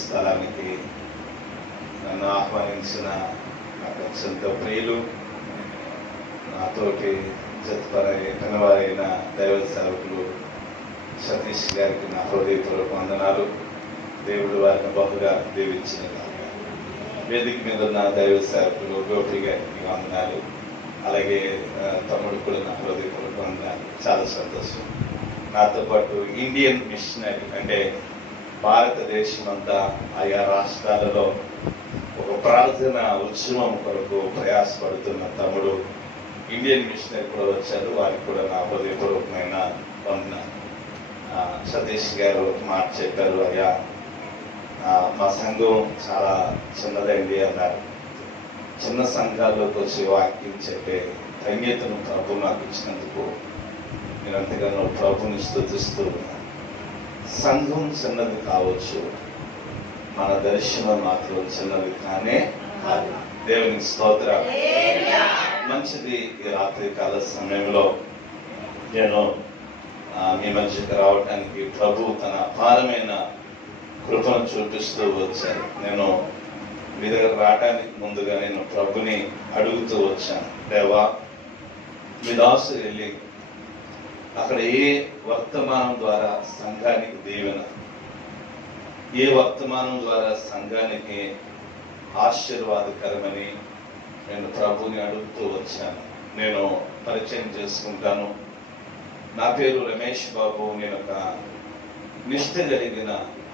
స్థలానికి నన్ను ఆహ్వానించిన నాకు అత్యంత ప్రియులు, నాతోటి జతపరైన దైవ సేవకులు సతీష్ గారికి నా హృదయపూర్వక వందనాలు. దేవుడు వారిని బహుగా దీవించిన వేదిక మీద ఉన్న దైవ సేవకులు గోపి గారికి వందనాలు. అలాగే తమ్ముడు కూడా నా హృదయపూర్వక వందనాలు. చాలా సంతోషం. నాతో పాటు ఇండియన్ మిషనరీ అంటే భారతదేశం అంతా ఆయా రాష్ట్రాలలో ఒక ప్రార్థన ఉద్యమం కొరకు ప్రయాసపడుతున్న తమ్ముడు ఇండియన్ మిషనరీ కూడా వచ్చారు. వారికి కూడా నా హృదయపూర్వకమైన వందనాలు. సతీష్ గారు మాట చెప్పారు, అయ్యా మా సంఘం చాలా చిన్నదండి అన్నారు. చిన్న సంఘాల్లోకి వచ్చి వాక్యం చెప్పే ధన్యతను ప్రభు నాకు ఇచ్చినందుకు నేను అంతగానో ప్రభుని స్తుతిస్తూ సంఘం చిన్నది కావచ్చు, మన దర్శనం మాత్రం చిన్నది కానే కాదు. దేవునికి స్తోత్రం. మంచిది. ఈ రాత్రి కాల సమయంలో నేను మీ మధ్యకి రావడానికి ప్రభు తన అపారమైన కృపను చూపిస్తూ వచ్చారు. నేను మీ దగ్గర రావడానికి ముందుగా నేను ప్రభుని అడుగుతూ వచ్చాను, దేవా మీ దాసు వెళ్ళి అక్కడ ఏ వర్తమానం ద్వారా సంఘానికి దీవెన, ఏ వర్తమానం ద్వారా సంఘానికి ఆశీర్వాదకరమని నేను ప్రభుని అడుగుతూ వచ్చాను. నేను పరిచయం చేసుకుంటాను. నా పేరు రమేష్ బాబు. నేను ఒక నిష్ఠ కలిగిన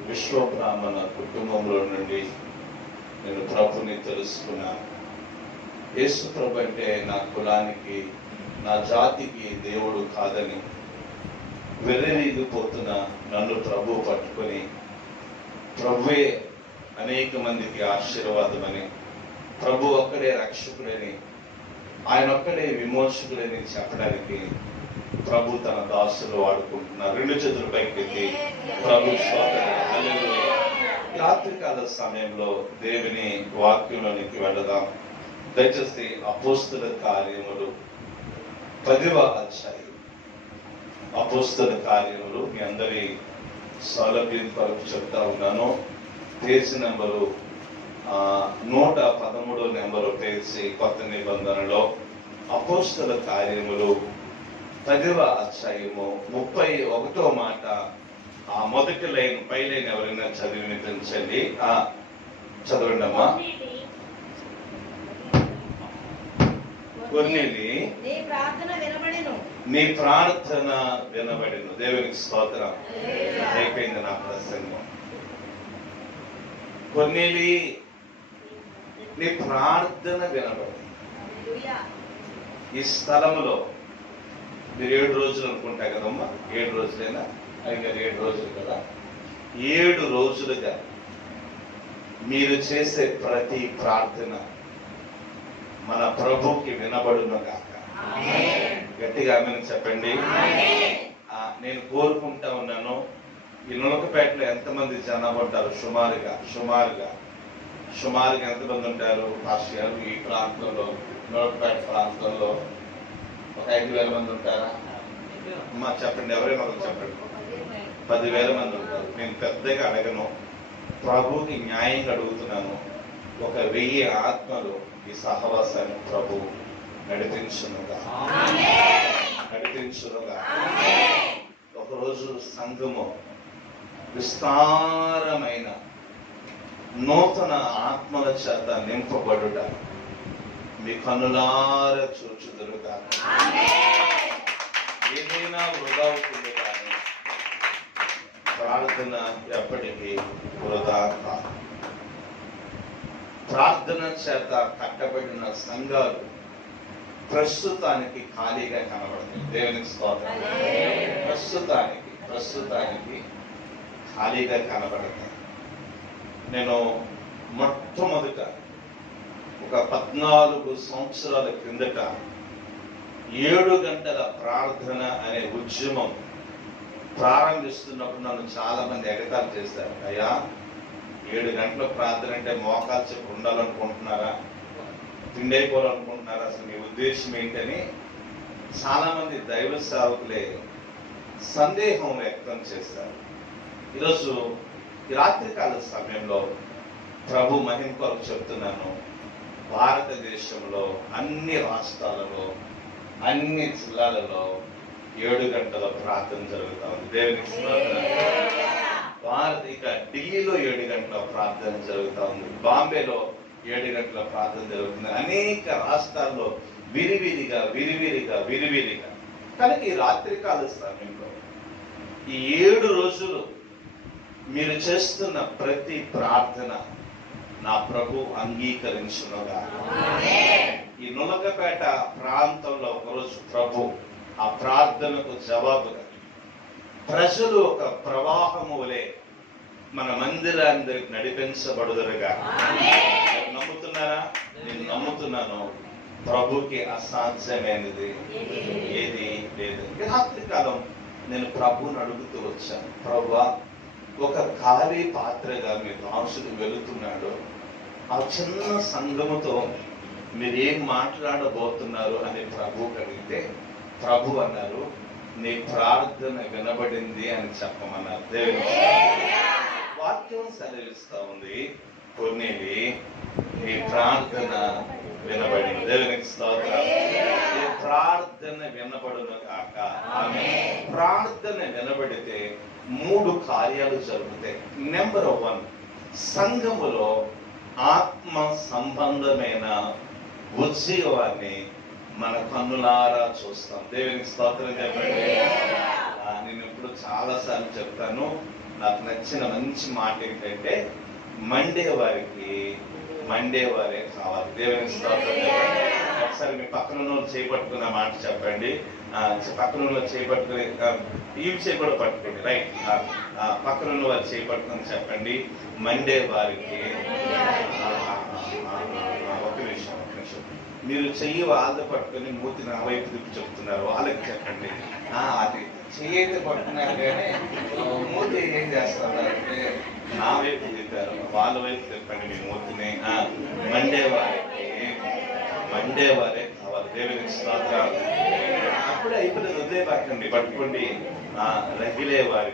విశ్వబ్రాహ్మణ కుటుంబంలో నుండి నేను ప్రభుని తెలుసుకున్నాను. యేసు ప్రభు అంటే నా కులానికి, నా జాతికి దేవుడు కాదని వెర్రెరిగిపోతున్న నన్ను ప్రభు పట్టుకొని ప్రభువే అనేక మందికి ఆశీర్వాదమని, ప్రభు ఒక్కడే రక్షకుడని, ఆయన ఒక్కడే విమోచకుడని చెప్పడానికి ప్రభు తన దాసులు వాడుకుంటున్నారు. రెండు చేతుల పైకెత్తి ప్రభు రాత్రికాల సమయంలో దేవుని వాక్యంలోనికి వెళదాం. దయచేసి అపోస్తుల కార్యములు 10వ అధ్యాయం. అపోస్తుల కార్యములు మీ అందరి సౌలభ్యం కొరకు చెప్తా ఉన్నాను. పేజీ నెంబరు 113 నెంబరు పేజీ కొత్త నిబంధనలో అపోస్తుల కార్యములు 10వ అధ్యాయము 31వ మాట. ఆ మొదటి లైన్ పై లైన్ ఎవరైనా చదివి వినిపించండి. చదవండి అమ్మా. కొన్నిలి నీ ప్రార్థన వినబడిను. దేవునికి స్తోత్రం. అయిపోయింది నా ప్రసంగం. కొన్నిలి నీ ప్రార్థన వినబడింది. ఈ స్థలంలో మీరు 7 రోజులు అనుకుంటా కదమ్మా. 7 రోజులైనా అయితే 7 రోజులు కదా. 7 రోజులుగా మీరు చేసే ప్రతి ప్రార్థన మన ప్రభుకి వినబడును గాక. గట్టిగా ఆమేన్ చెప్పండి. నేను కోరుకుంటా ఉన్నాను, ఈ నులకపేటలో ఎంతమంది జనాభా ఉంటారు? సుమారుగా ఎంతమంది ఉంటారు పాస్టర్ గారు? ఈ ప్రాంతంలో, నులకపేట ప్రాంతంలో ఒక 5,000 మంది ఉంటారా అమ్మా? చెప్పండి, ఎవరైనా చెప్పండి. 10,000 మంది ఉంటారు. నేను పెద్దగా అడగను, ప్రభుకి న్యాయంగా అడుగుతున్నాను. ఒక 1000 ఆత్మలు ఈ సహవాసాన్ని ప్రభు నడిపించునుగా. ఒకరోజు సంఘము విస్తారమైన నూతన ఆత్మల చేత నింపబడుట మీ కనులార చూచుదురుగా. ఏదైనా వృధా అవుతుంది కానీ ప్రార్థన ఎప్పటికీ వృధా కాదు. ప్రార్థన చేత కట్టబడిన సంఘాలు ప్రస్తుతానికి ఖాళీగా కనబడుతుంది. దేవునికి స్తోత్రం. ప్రస్తుతానికి ఖాళీగా కనబడతాయి. నేను మొట్టమొదట ఒక 14 సంవత్సరాల క్రిందట 7 గంటల ప్రార్థన అనే ఉద్యమం ప్రారంభిస్తున్నప్పుడు నన్ను చాలా మంది ఎగతాళి చేశారు. అయ్యా 7 గంటల ప్రార్థన అంటే మోకాలు చెప్పి ఉండాలనుకుంటున్నారా? తిండి అయిపోవాలనుకుంటున్నారా? అసలు మీ ఉద్దేశం ఏంటని చాలా మంది దైవ సేవకులే సందేహం వ్యక్తం చేశారు. ఈరోజు ఈ రాత్రికాల సమయంలో ప్రభు మహిమ కొరకు చెప్తున్నాను. భారతదేశంలో అన్ని రాష్ట్రాలలో అన్ని జిల్లాలలో 7 గంటల ప్రార్థన జరుగుతా ఉంది. దేవునికి స్తోత్రం. ఇక ఢిల్లీలో 7 గంటల ప్రార్థన జరుగుతా ఉంది. బాంబేలో 7 గంటల ప్రార్థన జరుగుతుంది. అనేక రాష్ట్రాల్లో విరివిరిగా కనుక ఈ రాత్రికాల సమయంలో ఈ 7 రోజులు మీరు చేస్తున్న ప్రతి ప్రార్థన నా ప్రభు అంగీకరించునుగా. ఈ నులకపేట ప్రాంతంలో ఒకరోజు ప్రభు ఆ ప్రార్థనకు జవాబుగా ప్రజలు ఒక ప్రవాహము వలె మన మందిరాన్ని నడిపించబడుదురుగా. నమ్ముతున్నారా? నేను నమ్ముతున్నాను. ప్రభుకి అసాధ్యమైనది ఏది లేదు. రాత్రికాలం నేను ప్రభుని అడుగుతూ వచ్చాను, ప్రభువా, ఒక ఖాళీ పాత్రగా మీ దాసుడు వెళుతున్నాడు. ఆ చిన్న సంఘముతో మీరేం మాట్లాడబోతున్నారు అని ప్రభు అడిగితే ప్రభు అన్నారు, నీ ప్రార్థన వినబడింది అని చెప్పమన్నారు. దేవుని వాక్యం సెలవిస్తా ఉంది, కొన్నివి నీ ప్రార్థన వినబడింది. దేవునికి స్తోత్రం. నీ ప్రార్థన వినబడును కాక. ప్రార్థన వినబడితే 3 కార్యాలు జరుగుతాయి. నెంబర్ 1, సంఘములో ఆత్మ సంబంధమైన ఉద్యోగాన్ని మన కన్నులారా చూస్తాం. దేవునికి స్తోత్రం చెప్పండి. నేను ఇప్పుడు చాలా సార్లు చెప్తాను, నాకు నచ్చిన మంచి మాట ఏంటంటే మండే వారే కావాలి. దేవునికి స్తోత్రం చెప్పండి. ఒకసారి మీ పక్కన చేపట్టుకున్న మాట చెప్పండి. పక్కన చేపట్టుకుని ఇవి చేపట్టు పట్టుకోండి. రైట్, పక్కన వారు చేపట్టుకుని చెప్పండి, మండే వారికి. ఒక నిమిషం మీరు చెయ్యి వాళ్ళ పట్టుకొని మూతి నా వైపు తిప్పి చెప్తున్నారు, వాళ్ళకి చెప్పండి. అది చెయ్యి పట్టుకున్నారు కానీ మూతి ఏం చేస్తారంటే నా వైపు తిప్పారు, వాళ్ళ వైపు తిప్పండి మీ మూతిని. మండే వారే కావాలి. దేవునికి స్తోత్రాలు. అప్పుడే అయిపోయింది, వదిలేపక్కండి, పట్టుకోండి. రగిలే వారే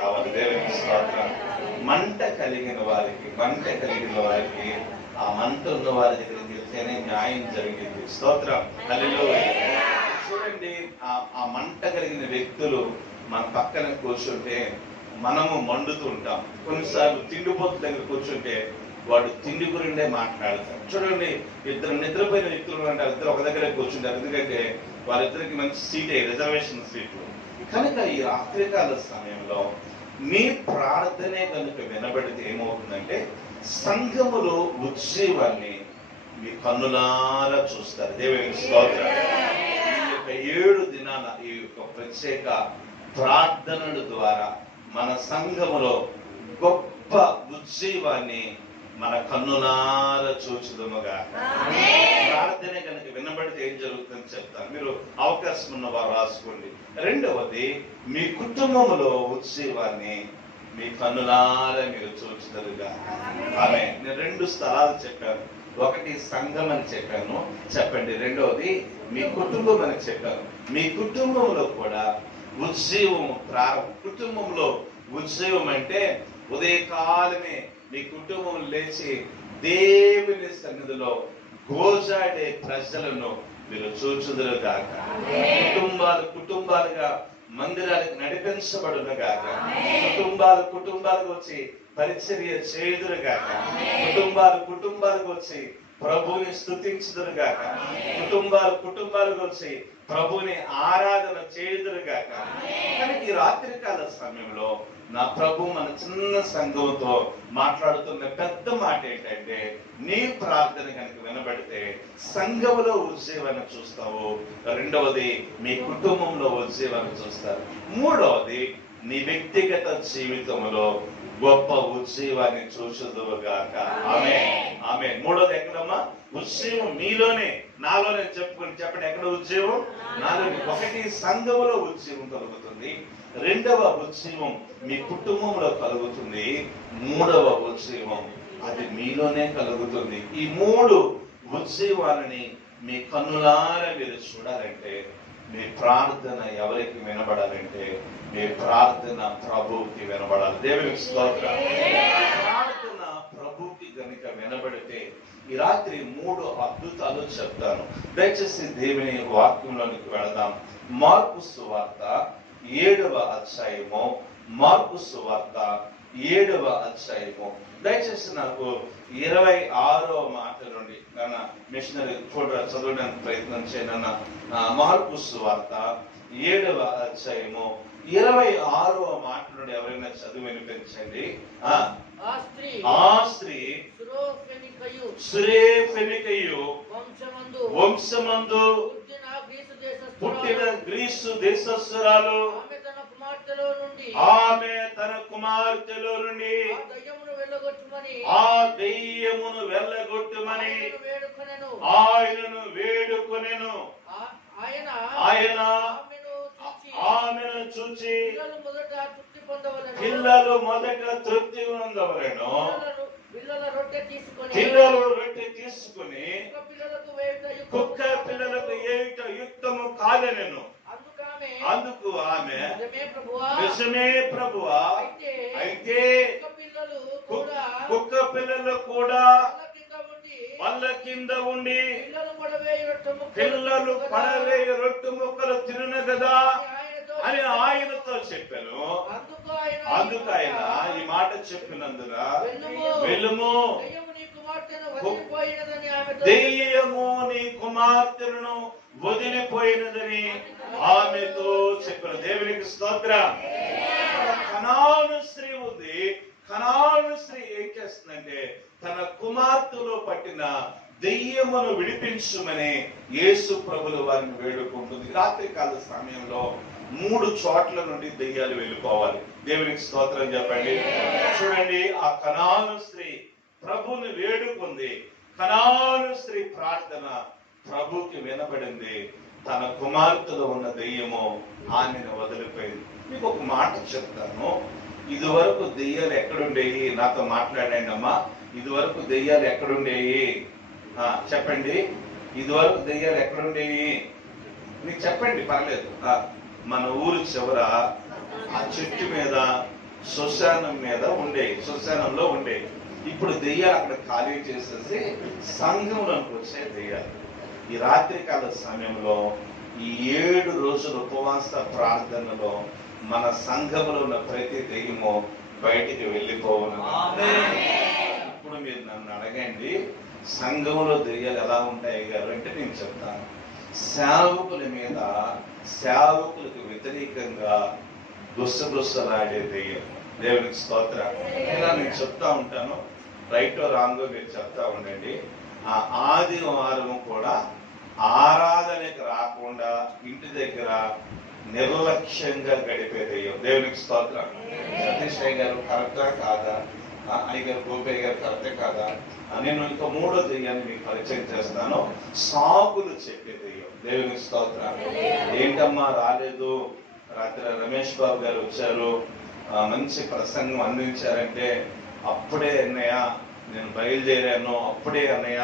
కావాలి. దేవునికి స్తోత్రాలు. మంట కలిగిన వారికి ఆ మంట ఉన్న వారి దగ్గరికి వెళ్తేనే న్యాయం జరిగింది. స్తోత్రం. హల్లెలూయా. చూడండి, ఆ మంట కలిగిన వ్యక్తులు మన పక్కన కూర్చుంటే మనము మండుతూ ఉంటాం. కొన్నిసార్లు తిండిపోతు దగ్గర కూర్చుంటే వాడు తిండి గురిండే మాట్లాడతారు. చూడండి, 2 నిద్రపోయిన వ్యక్తులు అంటారు, 2 ఒక దగ్గర కూర్చుంటారు. ఎందుకంటే వాళ్ళిద్దరికి మంచి సీటే, రిజర్వేషన్ సీట్లు. కనుక ఈ రాత్రికాల సమయంలో మీ ప్రార్థనే కనుక వినబడితే ఏమవుతుందంటే సంఘములో ఉజ్జీవాన్ని మీ కన్నులారా చూస్తారు. దేవుని స్తోత్రం. ఈ యొక్క 7 దినాల ఈ యొక్క ప్రత్యేక ప్రార్థనల ద్వారా మన సంఘములో గొప్ప ఉజ్జీవాన్ని మన కన్నులారా చూచుదుముగా. ప్రార్థనే కనుక వినబడితే ఏం జరుగుతుందని చెప్తాను. మీరు అవకాశం ఉన్న వారు రాసుకోండి. రెండవది, మీ కుటుంబంలో ఉజ్జీవాన్ని మీ కన్నులారా మీరు చూచుదురుగా. ఆమె నేను 2 స్థలాలు చెప్పాను. ఒకటి సంఘం అని చెప్పాను, చెప్పండి. రెండవది మీ కుటుంబం అని చెప్పాను. మీ కుటుంబంలో కూడా ఉజ్జీవం కుటుంబంలో ఉజ్జీవం అంటే ఉదయకాలమే మీ కుటుంబం లేచి దేవుని సన్నిధిలో గోజాడే ప్రజలను మీరు చూచుదురుగాక. కుటుంబాలుగా మందిరాలకు నడిపించబడునుగాక. కుటుంబాలుగా వచ్చి పరిచర్య చేయుదురుగాక. కుటుంబాలుగా వచ్చి ప్రభుని స్తుతించుదురుగాక. కుటుంబాలుగా వచ్చి ప్రభుని ఆరాధన చేయుదురుగాక. కానీ ఈ రాత్రికాల సమయంలో నా ప్రభు మన చిన్న సంఘంతో మాట్లాడుతున్న పెద్ద మాట ఏంటంటే, నీ ప్రార్థన కనుక వినబడితే సంఘములో ఉజ్జీవాన్ని చూస్తావు. రెండవది, మీ కుటుంబంలో ఉజ్జీవాన్ని చూస్తారు. మూడవది, నీ వ్యక్తిగత జీవితంలో గొప్ప ఉజ్జీవాన్ని చూచుదువుగాక. ఆమె. మూడోది ఎక్కడమ్మా? ఉజ్జీవం మీలోనే, నాలోనే చెప్పండి. ఎక్కడ ఉజ్జీవం? నాలోనే. ఒకటి, సంఘములో ఉజ్జీవం కలుగుతుంది. రెండవ ఉజ్జీవం మీ కుటుంబంలో కలుగుతుంది. మూడవ ఉజ్జీవం అది మీలోనే కలుగుతుంది. ఈ 3 ఉజ్జీవాలని మీ కన్నులారా మీరు చూడాలంటే మీ ప్రార్థన ఎవరికి వినబడాలంటే మీ ప్రార్థన ప్రభువుకి వినబడాలి. దేవునికి స్తోత్రం. ప్రార్థన ప్రభువుకి గనుక వినబడితే ఈ రాత్రి 3 అద్భుతాలు చెప్తాను. దయచేసి దేవుని వాక్యంలోనికి వెళదాం. మార్కు సువార్త 7వ అధ్యాయము, మార్కు సువార్త 7వ అధ్యాయము. దయచేసి నాకు 26వ మాట నుండి నన్న మిషనరీ చదవడానికి ప్రయత్నం చేయనన్న. మార్కు సువార్త 7వ అధ్యాయము 26వ మాట నుండి ఎవరైనా చదివి వినిపించండి. ఆ స్త్రీ సురేఫెనికయు వంశమందు పుట్టిన గ్రీసు దేశస్థురాలు, ఆమె తన కుమార్తెలో నుండి ఆ దెయ్యమును వెళ్ళగొట్టుమని ఆయనను వేడుకొనెను. ఆయన ఆమెను చూచి పిల్లలు మొదట తృప్తి పొందవలెను, పిల్లలు రొట్టె తీసుకుని కుక్క పిల్లలకు ఏయుట యుక్తము కాదనెను. అందుకు ఆమె, నిజమే ప్రభువా, అయితే కుక్క పిల్లలు కూడా వాళ్ళ కింద ఉండి పిల్లలు పడవేయ రొట్టె ముక్కలు తిరును కదా అని ఆయనతో చెప్పాను. అందుకు ఆయన ఈ మాట చెప్పినందున, వెళ్ళుము, దెయ్యము నీ కుమార్తెను వదిలిపోయినదని ఆమెతో చెప్పారు. దేవునికి స్తోత్రం. కనాను స్త్రీ ఉంది. కనాను స్త్రీ ఏం చేస్తుందంటే తన కుమార్తెలో పట్టిన దెయ్యమును విడిపించుమని యేసు ప్రభుల వారిని వేడుకుంటుంది. రాత్రి కాల సమయంలో 3 చోట్ల నుండి దెయ్యాలు వెళ్ళిపోవాలి. దేవునికి స్తోత్రం చెప్పండి. చూడండి, ఆ కనాను స్త్రీ ప్రభుని వేడుకుంది. కనాను స్త్రీ ప్రార్థన ప్రభుకి వినబడింది. తన కుమార్తెలో ఉన్న దెయ్యము ఆమెను వదిలిపోయింది. మీకు ఒక మాట చెప్తాను. ఇదివరకు దెయ్యాలు ఎక్కడుండేవి? నాతో మాట్లాడండి అమ్మా. ఇదివరకు దెయ్యాలు ఎక్కడుండేవి చెప్పండి. ఇదివరకు దెయ్యాలు ఎక్కడుండేవి మీకు చెప్పండి, పర్లేదు. మన ఊరు చివర ఆ చెట్టు మీద శ్మశానం మీద ఉండేవి, శ్మశానంలో ఉండేవి. ఇప్పుడు దెయ్యాలు అక్కడ ఖాళీ చేసేసి సంఘంలోకి వచ్చే దెయ్యాలు. ఈ రాత్రికాల సమయంలో ఈ 7 రోజుల ఉపవాస ప్రార్థనలో మన సంఘంలో ఉన్న ప్రతి దెయ్యము బయటికి వెళ్ళిపోవను. ఇప్పుడు మీరు నన్ను అడగండి, సంఘంలో దెయ్యాలు ఎలా ఉంటాయి గారు అంటే నేను చెప్తాను. సేవకుల మీద, సేవకులకు వ్యతిరేకంగా గుసగుసలాడే దెయ్యం. దేవునికి స్తోత్రం. ఇలా నేను చెప్తా ఉంటాను, రైటో రాంగో మీరు చెప్తా ఉండండి. ఆ ఆదివారం కూడా ఆరాధనకి రాకుండా ఇంటి దగ్గర నిర్లక్ష్యంగా గడిపే దెయ్యం. దేవునికి స్తోత్రం. సతీష్ అయ్య గారు కరెక్టా కాదా? అయ్య గారు, గోపయ్య గారు కరెక్టే కాదా? నేను ఇంకా 3వ దెయ్యాన్ని మీకు పరిచయం చేస్తాను. సాకులు చెప్పే దెయ్యం. దేవునికి స్తోత్రం. ఏంటమ్మా రాలేదు? రాత్రి రమేష్ బాబు గారు వచ్చారు, మంచి ప్రసంగం అందించారంటే అప్పుడే అన్నయ్య నేను బయలుదేరాను, అప్పుడే అన్నయ్య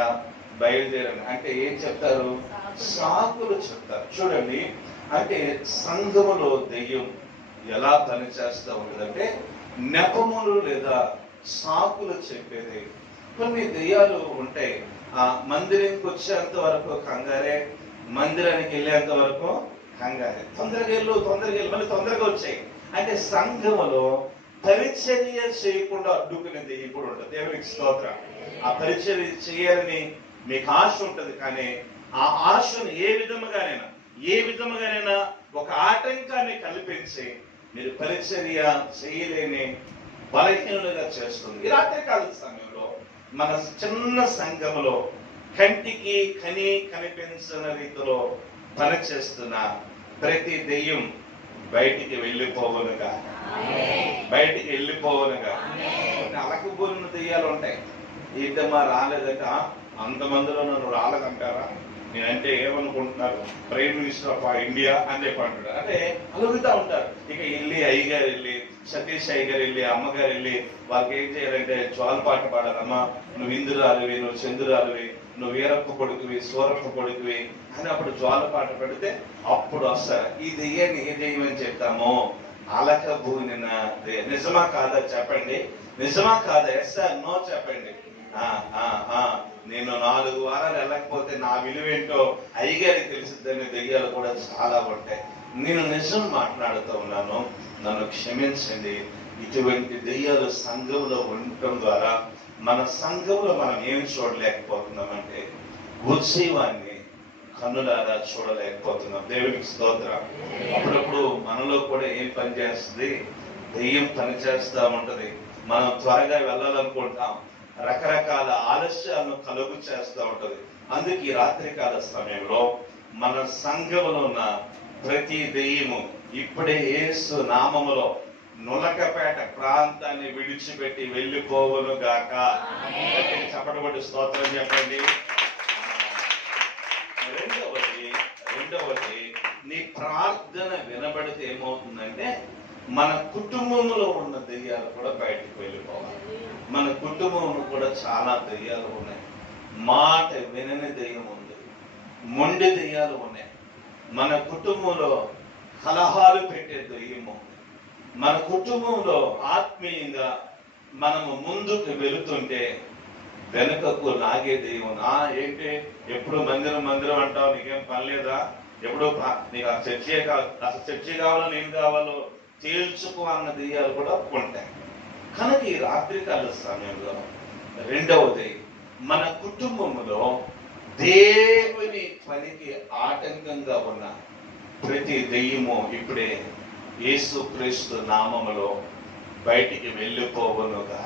బయలుదేరాను అంటే ఏం చెప్తారు? సాకులు చెప్తారు. చూడండి, అంటే సంఘములో దెయ్యం ఎలా పనిచేస్తూ ఉంటుందంటే నెపములు లేదా సాకులు చెప్పేది. కొన్ని దెయ్యాలు ఉంటాయి. మందిరానికి వచ్చేంత వరకు కంగారే, మందిరానికి వెళ్ళేంత వరకు కంగారే. తొందరగా వెళ్ళు మళ్ళీ తొందరగా వచ్చాయి అంటే సంఘములో పరిచర్య చేయకుండా అడ్డుకునేది ఇప్పుడు ఉంటుంది. దేవునికి స్తోత్రం. ఆ పరిచర్య చేయాలని మీకు ఆశ ఉంటుంది, కానీ ఆ ఆశను ఏ విధముగానైనా ఒక ఆటంకాన్ని కల్పించి మీరు పరిచర్య చేయలేని బలహీనులుగా చేస్తుంది. ఈ రాత్రికాల సమయంలో మన చిన్న సంఘములో కంటికి కనిపించిన రీతిలో పనిచేస్తున్న ప్రతి దెయ్యం బయటికి వెళ్ళిపోవనుగా. అలకపోలిన దెయ్యాలు ఉంటాయి. ఏంటమ్మా రాలేదట? అంతమందిలో నన్ను రాలేదంటారా? నేనంటే ఏమనుకుంటున్నారు, ప్రైమ్ మినిస్టర్ ఆఫ్ ఇండియా అని చెప్పి అంటాడు. అంటే అలుగుతా ఉంటారు. ఇక వెళ్ళి అయ్యగారు వెళ్ళి, సతీష్ అయ్యగారు వెళ్ళి, అమ్మగారు వెళ్ళి వాళ్ళకి ఏం చేయాలంటే జ్వాల పాట పాడాలమ్మా, నువ్వు ఇందురాలివి, నువ్వు చంద్రురాలివి, నువ్వు వీరప్ప కొడుకువి, సూరప్ప కొడుకువి అని అప్పుడు జ్వాల పాట పెడితే అప్పుడు వస్తారు. ఈ దెయ్యాన్ని ఏ దెయ్యం అని చెప్తామో, అలక భూని నిజమా కాదా చెప్పండి, నిజమా కాదా, ఎస్ ఆర్ నో చెప్పండి. నేను 4 వారాలు వెళ్ళకపోతే నా విలువేంటో అయ్యగారికి తెలిసిద్దని దెయ్యాలు కూడా చాలా ఉంటాయి. నేను నిజం మాట్లాడుతూ ఉన్నాను, నన్ను క్షమించండి. ఇటువంటి దెయ్యాలు సంఘంలో ఉండటం ద్వారా మన సంఘంలో మనం ఏం చూడలేకపోతున్నామంటే ఉత్సవాన్ని కన్నులారా చూడలేకపోతున్నాం. దేవునికి స్తోత్రం. అప్పుడప్పుడు మనలో కూడా ఏం పని చేస్తుంది, దెయ్యం పని చేస్తూ ఉంటది. మనం త్వరగా వెళ్ళాలనుకుంటాం, రకరకాల ఆలస్యాలను కలుగు చేస్తూ ఉంటది. అందుకే ఈ రాత్రికాల సమయంలో మన సంఘములో ఉన్న ప్రతి దెయ్యము ఇప్పుడే యేసు నామములో నులకపేట ప్రాంతాన్ని విడిచిపెట్టి వెళ్ళిపోవును గాక. చప్పటి స్తోత్రం చెప్పండి. రెండవది నీ ప్రార్థన వినబడితే ఏమవుతుందంటే మన కుటుంబంలో ఉన్న దెయ్యాలు కూడా బయటకు వెళ్ళిపోవాలి. మన కుటుంబంలో కూడా చాలా దెయ్యాలు ఉన్నాయి. మాట వినని దెయ్యం ఉంది, మొండి దెయ్యాలు ఉన్నాయి. మన కుటుంబంలో కలహాలు పెట్టే దెయ్యం ఉంది. మన కుటుంబంలో ఆత్మీయంగా మనము ముందుకు వెళుతుంటే వెనుకకు లాగే దెయ్యం. ఏంటి ఎప్పుడు మందిరం అంటావు, నీకేం పని లేదా, ఎప్పుడు నీకు ఆ చర్చే కావాలి, అసలు చర్చి కావాలో నేను కావాలో తేల్చుకో అన్న దెయ్యాలు కూడా ఉంటాయి. కనుక ఈ రాత్రికాల సమయంలో రెండవది, మన కుటుంబంలో దేవుని పనికి ఆటంకంగా ఉన్న ప్రతి దెయ్యము ఇప్పుడే యేసుక్రీస్తు నామములో బయటికి వెళ్ళిపోవునుగా.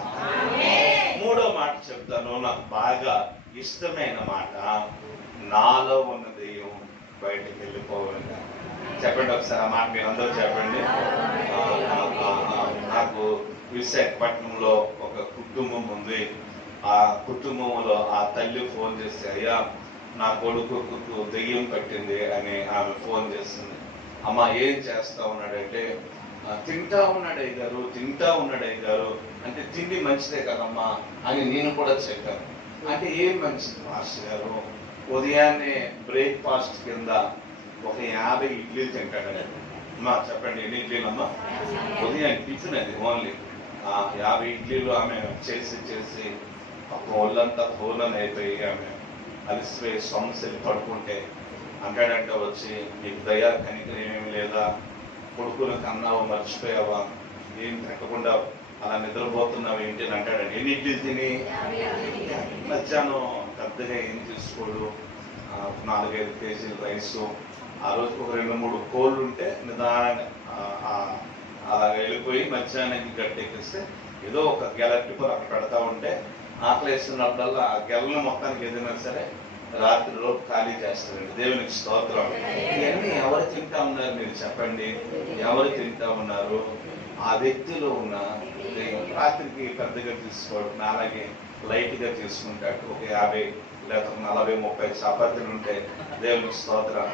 మూడో మాట చెప్తాను, నాకు బాగా ఇష్టమైన మాట, నాలో ఉన్న దెయ్యం బయటికి వెళ్ళిపోవునుగా. చెప్పండి ఒకసారి ఆ మాట మీరు అందరూ చెప్పండి. నాకు విశాఖపట్నంలో ఒక కుటుంబం ఉంది. ఆ కుటుంబంలో ఆ తల్లి ఫోన్ చేసి, అయ్యా నా కొడుకు దెయ్యం పట్టింది అని ఆమె ఫోన్ చేస్తుంది. అమ్మ ఏం చేస్తా ఉన్నాడంటే, తింటా ఉన్నాడు అయ్యగారు అంటే తిండి మంచిదే కదమ్మా అని నేను కూడా చెప్పాను. అంటే ఏం మంచిది మాస్టర్ గారు, ఉదయాన్నే బ్రేక్ఫాస్ట్ కింద ఒక 50 ఇడ్లీలు తింటాడని. అమ్మా చెప్పండి, ఎన్ని ఇడ్లీలు అమ్మా? ఉదయం టిఫిన్ అది ఓన్లీ 50 ఇడ్లీలు ఆమె చేసి ఒళ్ళంతా ఫోన్ అయిపోయి ఆమె అలిసిపోయి సమస్యలు పడుకుంటే అంటాడంటే వచ్చి, నీకు దయా కనికరం ఏమి లేదా, కొడుకును కన్నావు మర్చిపోయావా, ఏం తినకుండా అలా నిద్రపోతున్నావు ఏంటి అని అంటాడండి. ఎన్ని ఇడ్లీలు తిని మధ్యాహ్నం పెద్దగా ఏం తీసుకోడు, 4-5 కేజీల రైసు, ఆ రోజుకు ఒక 2-3 కోళ్ళు ఉంటే నిదానంగా అలా వెళ్ళిపోయి మధ్యాహ్నానికి గట్టెక్కిస్తే ఏదో ఒక గెలట్టి కూర అక్కడ పెడతా ఉంటే ఆకలేస్తున్నప్పుడల్లా ఆ గెలను మొత్తానికి ఏదైనా సరే రాత్రిలో ఖాళీ చేస్తారండి. దేవునికి స్తోత్రం. ఇవన్నీ ఎవరు తింటా ఉన్నారు మీరు చెప్పండి, ఎవరు తింటా ఉన్నారు? ఆ వ్యక్తిలో ఉన్న రాత్రికి పెద్దగా తీసుకోడు, అలాగే లైట్ గా తీసుకుంటాడు. ఒక 50 లేదా 40-30 చపాతీలు ఉంటే దేవునికి స్తోత్రం.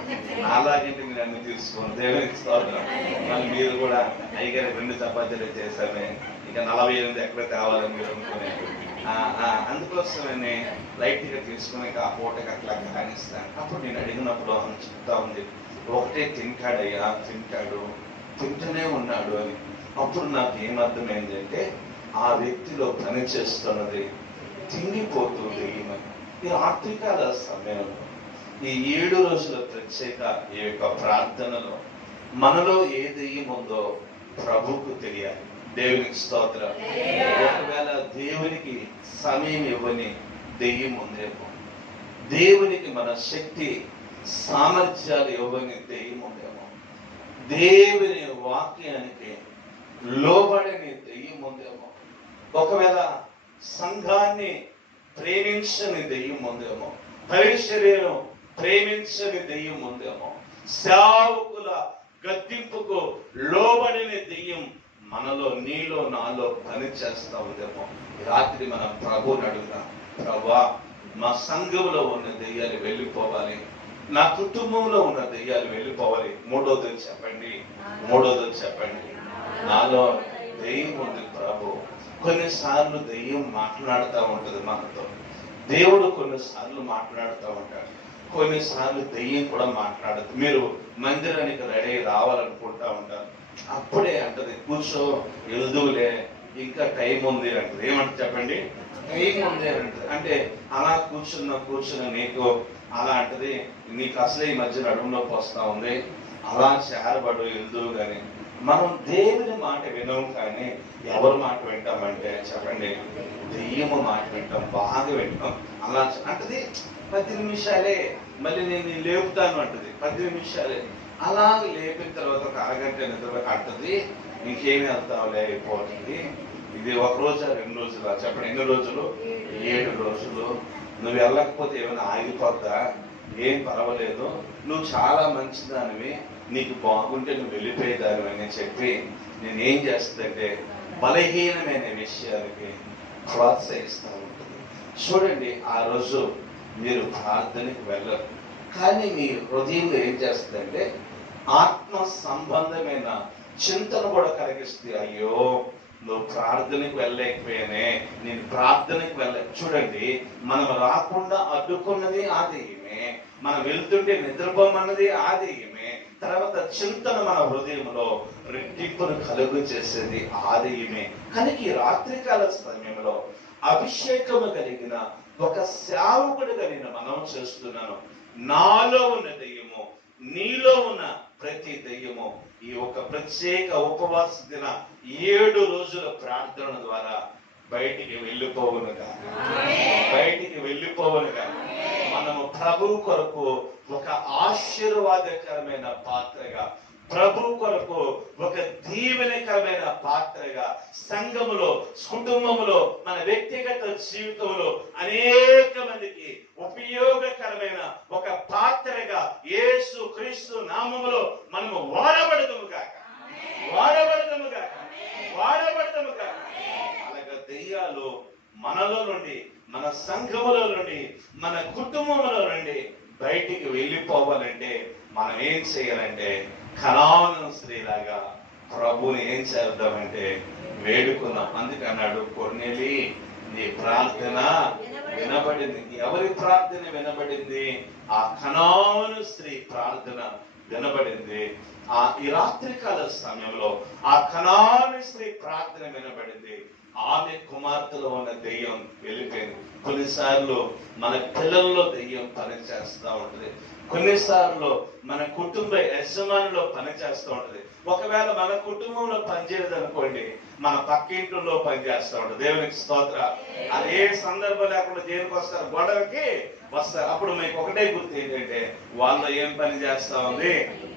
అలాగంటే మీరు అన్ని తీసుకోండి, దేవునికి స్తోత్రం. మళ్ళీ మీరు కూడా అయ్యగారి 2 చపాతీలు చేశామే, ఇక 48 ఎక్కడ తేవాలని మీరు అనుకునే, అందుకోసమని లైట్ గా తీసుకుని ఆ పూటకి అట్లా కానిస్తాను. అప్పుడు నేను అడిగినప్పుడు చెప్తా ఉంది, ఒకటే తింటాడయ్యా, తింటూనే ఉన్నాడు అని. అప్పుడు నాకు ఏమర్థమైందంటే ఆ వ్యక్తిలో పని చేస్తున్నది తిండిపోతుంది. ఈ రాత్రికాల సమయంలో ఈ 7 రోజుల ప్రత్యేక ఈ యొక్క ప్రార్థనలో మనలో ఏ దెయ్యం ఉందో ప్రభువుకు తెలియాలి. దేవునికి స్తోత్రం. ఒకవేళ దేవునికి సమయం ఇవ్వని దెయ్యం ఉందేమో, దేవునికి మన శక్తి సామర్థ్యాలు ఇవ్వని దెయ్యం ఉందేమో, దేవుని వాక్యానికి లోబడని దెయ్యం ఉందేమో, ఒకవేళ సంఘాన్ని ప్రేమించని దెయ్యం ఉందేమో, పరిచర్యను ప్రేమించని దెయ్యం ఉందేమో, సేవకుల గద్దింపుకు లోబడిన దెయ్యం మనలో, నీలో, నాలో పని చేస్తా ఉందేమో. రాత్రి మనం ప్రభువుని అడుగుదాం, ప్రభువా మా సంఘంలో ఉన్న దెయ్యాలు వెళ్ళిపోవాలి, నా కుటుంబంలో ఉన్న దెయ్యాలు వెళ్ళిపోవాలి. మూడోది చెప్పండి, మూడోది చెప్పండి. నాలో దెయ్యం ఉంది ప్రభు. కొన్నిసార్లు దెయ్యం మాట్లాడుతూ ఉంటుంది మనతో. దేవుడు కొన్నిసార్లు మాట్లాడుతూ ఉంటాడు, కొన్నిసార్లు దెయ్యం కూడా మాట్లాడదు. మీరు మందిరానికి రెడీ రావాలనుకుంటా ఉంటారు, అప్పుడే అంటది కూర్చో వెళ్దులే ఇంకా టైం ఉంది అంటది. ఏమంటే చెప్పండి, టైం ఉంది అని అంటది. అంటే అలా కూర్చున్న నీకు అలా అంటది, నీకు అసలే ఈ మధ్య నడుము నొప్పి వస్తా ఉంది, అలా చేరబడు వెళ్దు. కానీ మనం దేవుని మాట వినము, కానీ ఎవరి మాట వింటామంటే చెప్పండి, దెయ్యము మాట వింటాం, బాగా వింటాం. అలా అంటది 10 నిమిషాలే, మళ్ళీ నేను లేపుతాను అంటది. 10 నిమిషాలే అలా లేపిన తర్వాత ఒక అరగంట నిద్ర అంటది, ఇంకేమి వెళ్తావులే అయిపోతుంది. ఇది 1 రోజా 2 రోజులా చెప్పండి, ఎన్ని రోజులు? 7 రోజులు. నువ్వు వెళ్ళకపోతే ఏమైనా ఆగిపోద్దా? ఏం పర్వాలేదు, నువ్వు చాలా మంచిదానివి, నీకు బాగుంటే నువ్వు వెళ్ళిపోయేదానివి అని చెప్పి నేనేం చేస్తుందంటే బలహీనమైన విషయాలకి ప్రోత్సహిస్తూ ఉంటుంది. చూడండి, ఆ రోజు మీరు ప్రార్థనకి వెళ్ళరు, కానీ మీ హృదయంలో ఏం చేస్తుందంటే ఆత్మ సంబంధమైన చింతన కూడా కలిగిస్తుంది. అయ్యో నువ్వు ప్రార్థనకు వెళ్ళలేకపోయానే, నేను ప్రార్థనకు చూడండి, మనం రాకుండా అడ్డుకున్నది ఆ దెయ్యమే, మనం వెళ్తుంటే నిద్రపోమన్నది ఆ దెయ్యమే, తర్వాత చింతన మన హృదయంలో రెట్టింపును కలుగు చేసేది ఆ దెయ్యమే. కనుక ఈ రాత్రికాల సమయంలో అభిషేకము కలిగిన ఒక సేవకుడు కలిగిన మనం చేస్తున్నాను. నాలో ఉన్న దెయ్యము, నీలో ఉన్న ప్రతి దెయ్యము ఈ ఒక ప్రత్యేక ఉపవాస దిన 7 రోజుల ప్రార్థన ద్వారా బయటికి వెళ్ళిపోవునుగా, బయటికి వెళ్ళిపోవునుగా. మనము ప్రభు కొరకు ఒక ఆశీర్వాదకరమైన పాత్రగా, ప్రభు కొరకు ఒక దీవెనకరమైన పాత్రగా, సంఘములో, కుటుంబములో, మన వ్యక్తిగత జీవితంలో అనేక మందికి ఉపయోగకరమైన ఒక పాత్రగా యేసు క్రీస్తు నామములో మనము వాడబడదుము గాక, వాడబడదుము గాక, వాడబడదుము గాక. అలాగే దెయ్యాలు మనలో నుండి, మన సంఘములో నుండి, మన కుటుంబంలో నుండి బయటికి వెళ్ళిపోవాలంటే మనం ఏం చేయాలంటే కనాను స్త్రీలాగా ప్రభుని ఏం చేద్దామంటే వేడుకున్నాం. అందుకన్నాడు, కొర్నేలి నీ ప్రార్థన వినబడింది. ఎవరి ప్రార్థన వినబడింది? ఆ కనాను స్త్రీ ప్రార్థన వినబడింది. ఈ రాత్రికాల సమయంలో ఆ కనాను స్త్రీ ప్రార్థన వినబడింది. ఆమె కుమార్తెలో ఉన్న దెయ్యం వెళ్ళిపోయింది. కొన్నిసార్లు మన పిల్లల్లో దెయ్యం పనిచేస్తూ ఉంటుంది, కొన్నిసార్లు మన కుటుంబ యజమానిలో పనిచేస్తూ ఉంటుంది. ఒకవేళ మన కుటుంబంలో పనిచేయలేదు అనుకోండి, మన పక్కింట్లో పనిచేస్తూ ఉంటుంది. దేవునికి స్తోత్ర. అదే సందర్భం లేకుండా దేనికి వస్తారు? గొడవకి వస్తారు. అప్పుడు మీకు ఒకటే గుర్తు ఏంటంటే వాళ్ళు ఏం పని చేస్తా ఉంది?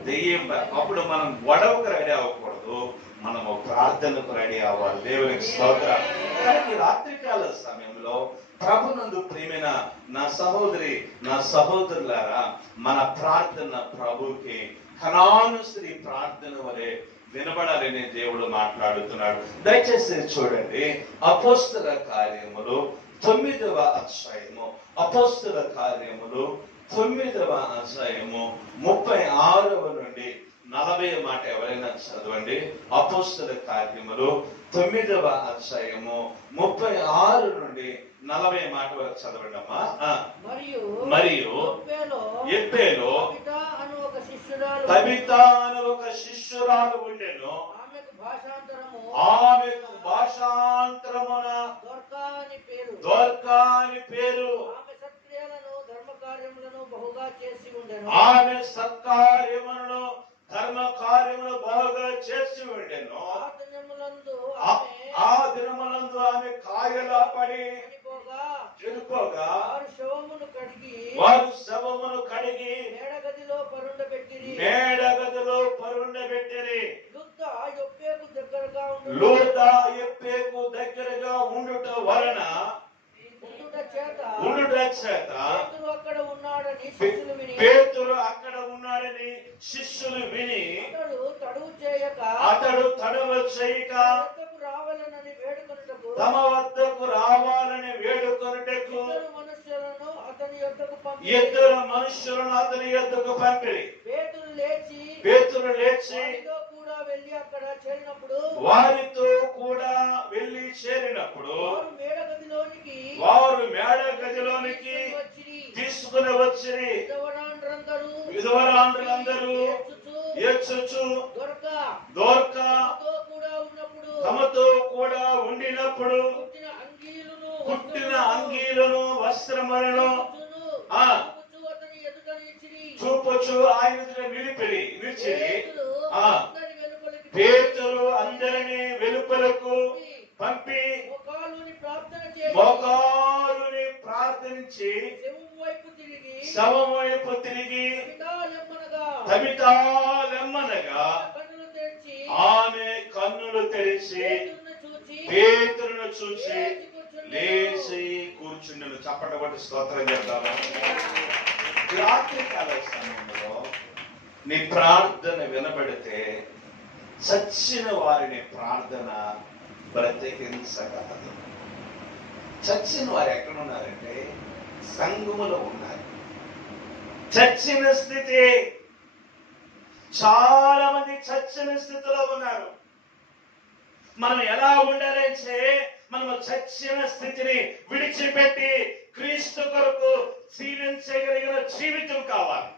దెయ్యం. అప్పుడు మనం గొడవకు రెడీ అవ్వకూడదు, మనము ప్రార్థనకు రెడీ అవ్వాలి. దేవునికి స్తోత్ర. కానీ రాత్రికాల సమయంలో ప్రభునందు ప్రియమైన నా సహోదరి, నా సహోదరులారా, మన ప్రార్థన ప్రభుకి కనాను స్త్రీ ప్రార్థన వలె వినబడాలని దేవుడు మాట్లాడుతున్నాడు. దయచేసి చూడండి, అపోస్తల కార్యములు 9వ అధ్యాయము, అపోస్తల కార్యములు 9వ అధ్యాయము 36వ నుండి 40వ మాట ఎవరైనా చదవండి. అపోస్తల కార్యములు 9వ అధ్యాయము 36 నుండి 40వ మాట వరకు చదవండి అమ్మా. మరియు ఎప్పేలో తబిత అను ఒక శిష్యురాలు ఉండెను. ఆమెకు భాషాంతరమున దొర్కా అని పేరు. ఆమె సత్కార్యములను ధర్మ కార్యములు బాగా చేసి ఉండెను. ఆ దినములందు ఆమె కాయలా పడి చనిపోగా వారు శవమును కడిగి మేడగదిలో పరుండబెట్టిరి. లూదా యొప్పేకు దగ్గరగా ఉండుట వలన చేత పేతురు అక్కడ ఉన్నాడని శిష్యులు విని అతడు తడవ చేయక తమ వద్దకు రావాలని వేడుకొనుటకు ఇద్దరు మనుషులను అతని యొద్దకు పంపిరి. పేతురు లేచి వారితో కూడా వెళ్ళి చేరినప్పుడు వారు మేడ గదిలోనికి తీసుకుని వచ్చిరి. విధవరాండ్రులందరూ ఏడ్చుచు దోర్కా తమతో కూడా ఉండినప్పుడు కుట్టిన అంగీలను వస్త్రములను చూపొచ్చు ఆయన నిలిచిరి. పేతురు అందరినీ వెలుపలకు పంపి మోకాలుని ప్రార్థించి శవం వైపు తిరిగి తబితాలెమ్మనగా ఆమె కన్నులు తెరిచి పేతురును చూసి లేచి కూర్చుండెను. చప్పట కొట్టి స్తోత్రం చేద్దాము. రాత్రికాల సమయంలో నీ ప్రార్థన వినబడితే చచ్చిన వారిని ప్రార్థన బ్రతికించగలదు. చచ్చిన వారు ఎక్కడున్నారంటే సంఘములో ఉన్నారు. చచ్చిన స్థితి, చాలా మంది చచ్చిన స్థితిలో ఉన్నారు. మనం ఎలా ఉండాలంటే మనము చచ్చిన స్థితిని విడిచిపెట్టి క్రీస్తు కొరకు జీవించగలిగిన జీవితం కావాలి.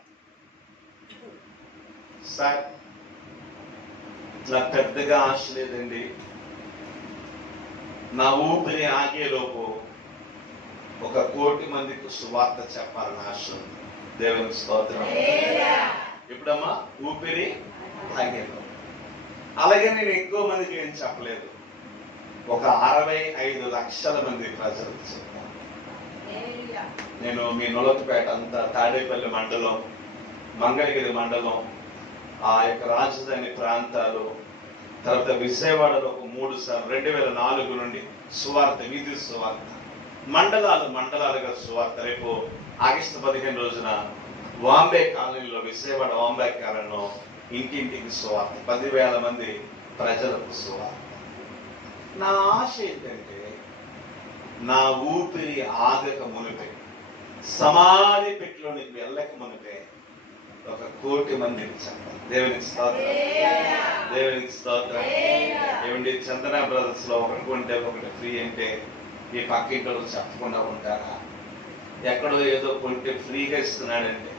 సార్ నాకు పెద్దగా ఆశ లేదండి. నా ఊపిరి ఆగేలోపు 1 కోటి మందికి సువార్త చెప్పాలని ఆశ ఉంది. దేవునికి స్తోత్రం. ఇప్పుడమ్మా ఊపిరి ఆగేలోపు. అలాగే నేను ఎక్కువ మందికి ఏం చెప్పలేదు. 65 లక్షల మంది ప్రజలకు చెప్పాను. నేను మీ నొలకపేట అంతా, తాడేపల్లి మండలం, మంగళగిరి మండలం, ఆ యొక్క రాజధాని ప్రాంతాలు, తర్వాత విజయవాడలో 3 సార్లు 2004 నుండి సువార్త, వీధి సువార్త, మండలాలుగా సువార్త. రేపు ఆగస్టు 15 రోజున వాంబే కాలనీలో, విజయవాడ వాంబే కాలనీలో ఇంటింటికి సువార్త, 10,000 మంది ప్రజలకు సువార్త. నా ఆశ ఏంటంటే నా ఊపిరి ఆగక మునిపే, సమాధి పెట్టిలోనికి వెళ్ళక మునిపే 1 కోటి మందిని చెప్పాలి. దేవునికి స్తోత్రం, దేవునికి స్తోత్రం. ఏమండి, చందన బ్రదర్స్ లో 1 కొంటే 1 ఫ్రీ అంటే ఈ పక్కింట్లో చెప్పకుండా ఉంటారా? ఎక్కడో ఏదో కొంటే ఫ్రీగా ఇస్తున్నాడంటే,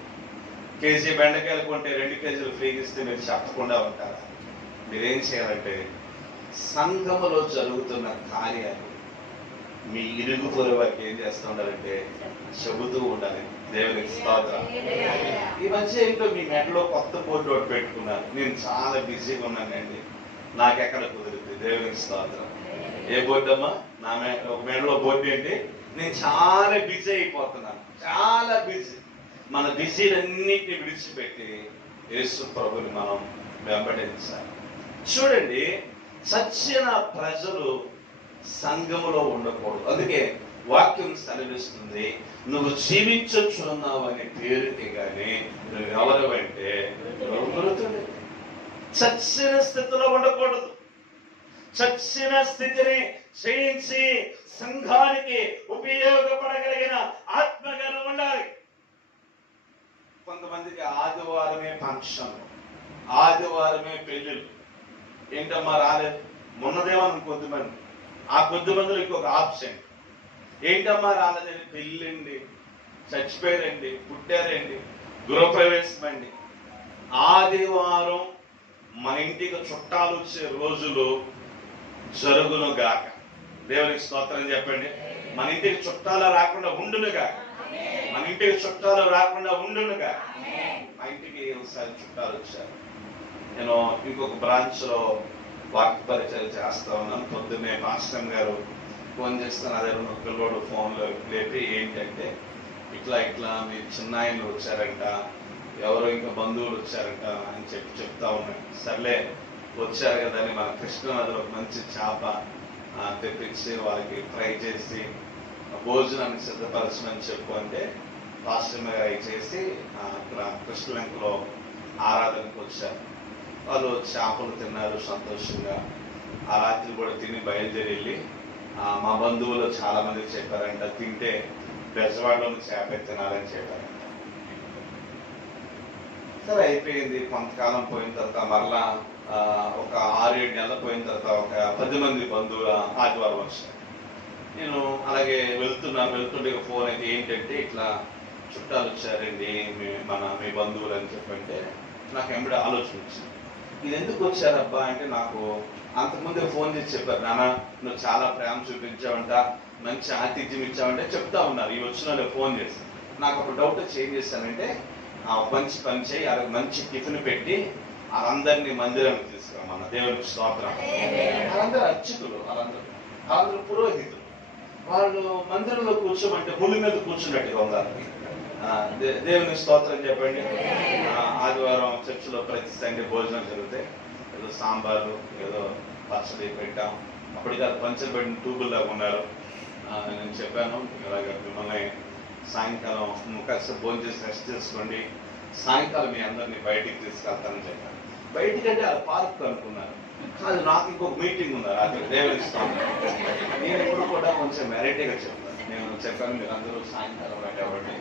కేజీ బెండకాయలు కొంటే 2 కేజీలు ఫ్రీగా ఇస్తే మీరు చెప్పకుండా ఉంటారా? మీరేం చేయాలంటే సంఘములో జరుగుతున్న కార్యాలు మీ ఇరుగు పొరుగు వారికి ఏం చేస్తూ ఉండాలంటే చెబుతూ ఉండాలి. దేవునికి స్తోత్రం. ఈ మధ్య ఏంటో మీ మెడలో కొత్త బోర్డు ఒకటి పెట్టుకున్నారు. నేను చాలా బిజీగా ఉన్నానండి, నాకెక్కడ కుదురుతుంది. దేవునికి స్తోత్రం. ఏ బోర్డు అమ్మా? నా ఒక మెడలో బోర్డు ఏంటి? నేను చాలా బిజీ అయిపోతున్నాను, చాలా బిజీ. మన బిజీలన్నిటిని విడిచిపెట్టి యేసు ప్రభుని మనం వెంబడించాలి. చూడండి, చచ్చిన ప్రజలు సంఘములో ఉండకూడదు. అందుకే వాక్యం సెలవిస్తుంది, నువ్వు జీవించుచున్నావు అనే పేరుకి గాని నువ్వు ఎవరంటే మృతుడు. చచ్చిన స్థితిలో ఉండకూడదు. చచ్చిన స్థితిని జయించి సంఘానికి ఉపయోగపడగలిగిన ఆత్మగాను ఉండాలి. కొంతమందికి ఆదివారమే ఫంక్షన్, ఆదివారమే పెళ్ళిళ్ళు. ఏంటమ్మా రాలేదు? మొన్నదేమని కొద్దిమంది, ఆ కొద్దిమందిలో ఇంకొక ఆప్షన్. ఏంటమ్మా రాలేదండి? పెళ్ళండి, చచ్చిపోయారండి, పుట్టారండి, గృహప్రవేశం అండి. ఆదివారం మన ఇంటికి చుట్టాలు వచ్చే రోజులు జరుగును గాక. దేవునికి స్తోత్రం చెప్పండి. మన ఇంటికి చుట్టాలు రాకుండా ఉండునుగా, మన ఇంటికి చుట్టాలు రాకుండా ఉండునుగా. మా ఇంటికి ఒకసారి చుట్టాలు వచ్చారు. నేను ఇంకొక బ్రాంచ్ లో వాక్య పరిచయం చేస్తా ఉన్నాను. పొద్దున్నే మాస్టర్ గారు ఫోన్ చేస్తాను. అదే పిల్లోడు ఫోన్లో లేపి ఏంటంటే ఇట్లా మీ చిన్న ఆయనలు వచ్చారంట, ఎవరో ఇంకా బంధువులు వచ్చారంట అని చెప్తా ఉన్నాడు. సర్లే వచ్చారు కదా అని మన కృష్ణనదిలో ఒక మంచి చేప తెప్పించి వాళ్ళకి ఫ్రై చేసి భోజనాన్ని సిద్ధపరచమని చెప్పు అంటే పాస్టర్ గారు చేసి కృష్ణలంకలో ఆరాధనకు వచ్చారు. వాళ్ళు చేపలు తిన్నారు సంతోషంగా. ఆ రాత్రి కూడా తిని బయలుదేరి వెళ్ళి మా బంధువులు చాలా మందికి చెప్పారంట, తింటే బెజవాడలోని చేప తినాలని చెప్పారు. సరే అయిపోయింది. కొంతకాలం పోయిన తర్వాత మరలా ఒక 6-7 నెలలు పోయిన తర్వాత ఒక 10 మంది బంధువుల ఆదివారం వచ్చారు. నేను అలాగే వెళ్తుండే ఫోన్ అయితే ఏంటంటే ఇట్లా చుట్టాలు వచ్చారండి మీ బంధువులు అని చెప్పంటే నాకు ఎంబడి ఆలోచన వచ్చింది. ఇది ఎందుకు వచ్చారబ్బా అంటే నాకు అంతకుముందే ఫోన్ చేసి చెప్పారు, నాన్న నువ్వు చాలా ప్రేమ చూపించావంట, మంచి ఆతిథ్యం ఇచ్చావంటే చెప్తా ఉన్నారు. ఈ వచ్చిన ఫోన్ చేసి నాకు ఒక డౌట్ వచ్చి ఏం చేశానంటే మంచి పని చేయి, మంచి టిఫిన్ పెట్టి వాళ్ళందరినీ మందిరానికి తీసుకురామన్న. దేవునికి స్తోత్రం. వాళ్ళందరూ అర్చకులు, వాళ్ళందరూ పురోహితులు. వాళ్ళు మందిరంలో కూర్చోమంటే ముళ్ళు మీద కూర్చున్నట్టుగా ఉండాలి. దేవుని స్తోత్రం చెప్పండి. ఆదివారం చర్చిలో ప్రతి సండే భోజనం జరుగుతాయి. ఏదో సాంబారు ఏదో పచ్చడి పెట్టాం. అప్పటికి అది పంచలు పెట్టిన ట్యూబుల్లాగా ఉన్నారు. నేను చెప్పాను ఇలాగ మిమ్మల్ని సాయంకాలం కాస్త భోజనం చేసి రెస్ట్ చేసుకోండి, సాయంకాలం మీ అందరినీ బయటికి తీసుకెళ్తానని చెప్పాను. బయటికి అంటే అది పార్క్ అనుకున్నారు. కాదు, నాకు ఇంకొక మీటింగ్ ఉన్నారు రాత్రి. దేవుని స్తోత్రం. నేను ఎప్పుడు కూడా కొంచెం వెరైటీగా చెప్తాను. నేను చెప్పాను మీరు అందరూ సాయంకాలం కాబట్టి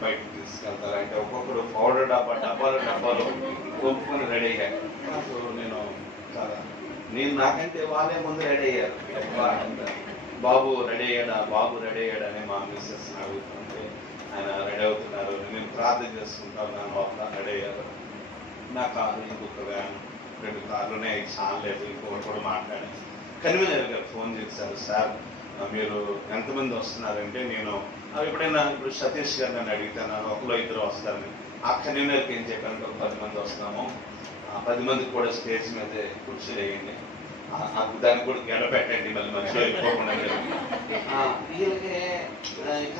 బయటకు తీసుకెళ్తారంటే ఒక్కొక్కరు పౌడర్ డబ్బాలు ఒప్పుకొని రెడీ అయ్యారు. నాకు నేను నాకంటే వాళ్ళే ముందు రెడీ అయ్యారు. బాబు రెడీ అయ్యాడా అని మా మిస్సెస్ అడుగుతుంటే ఆయన రెడీ అవుతున్నారు. నేను ప్రార్థన చేసుకుంటాను. నా లోపల రెడీ అయ్యారు. నా కారు ఇంకొక వ్యాన్ 2 కార్లునే చాలా లేదు. ఇంకొకటి కూడా మాట్లాడాను. కన్వీనర్ గారు ఫోన్ చేశారు, సార్ మీరు ఎంతమంది వస్తున్నారంటే నేను ఇప్పుడు సతీష్ గారు నన్ను అడిగితాను 1-2 వస్తారని. ఆ కన్వీనర్కి ఏం చెప్పాను, ఒక 10 మంది వస్తున్నాము, 10 మందికి కూడా స్టేజ్ మీద కుర్చీ వేయండి, దానికి కూడా గెడ పెట్టండి, మళ్ళీ మనుషులు వెళ్ళిపోకుండా. వీళ్ళకి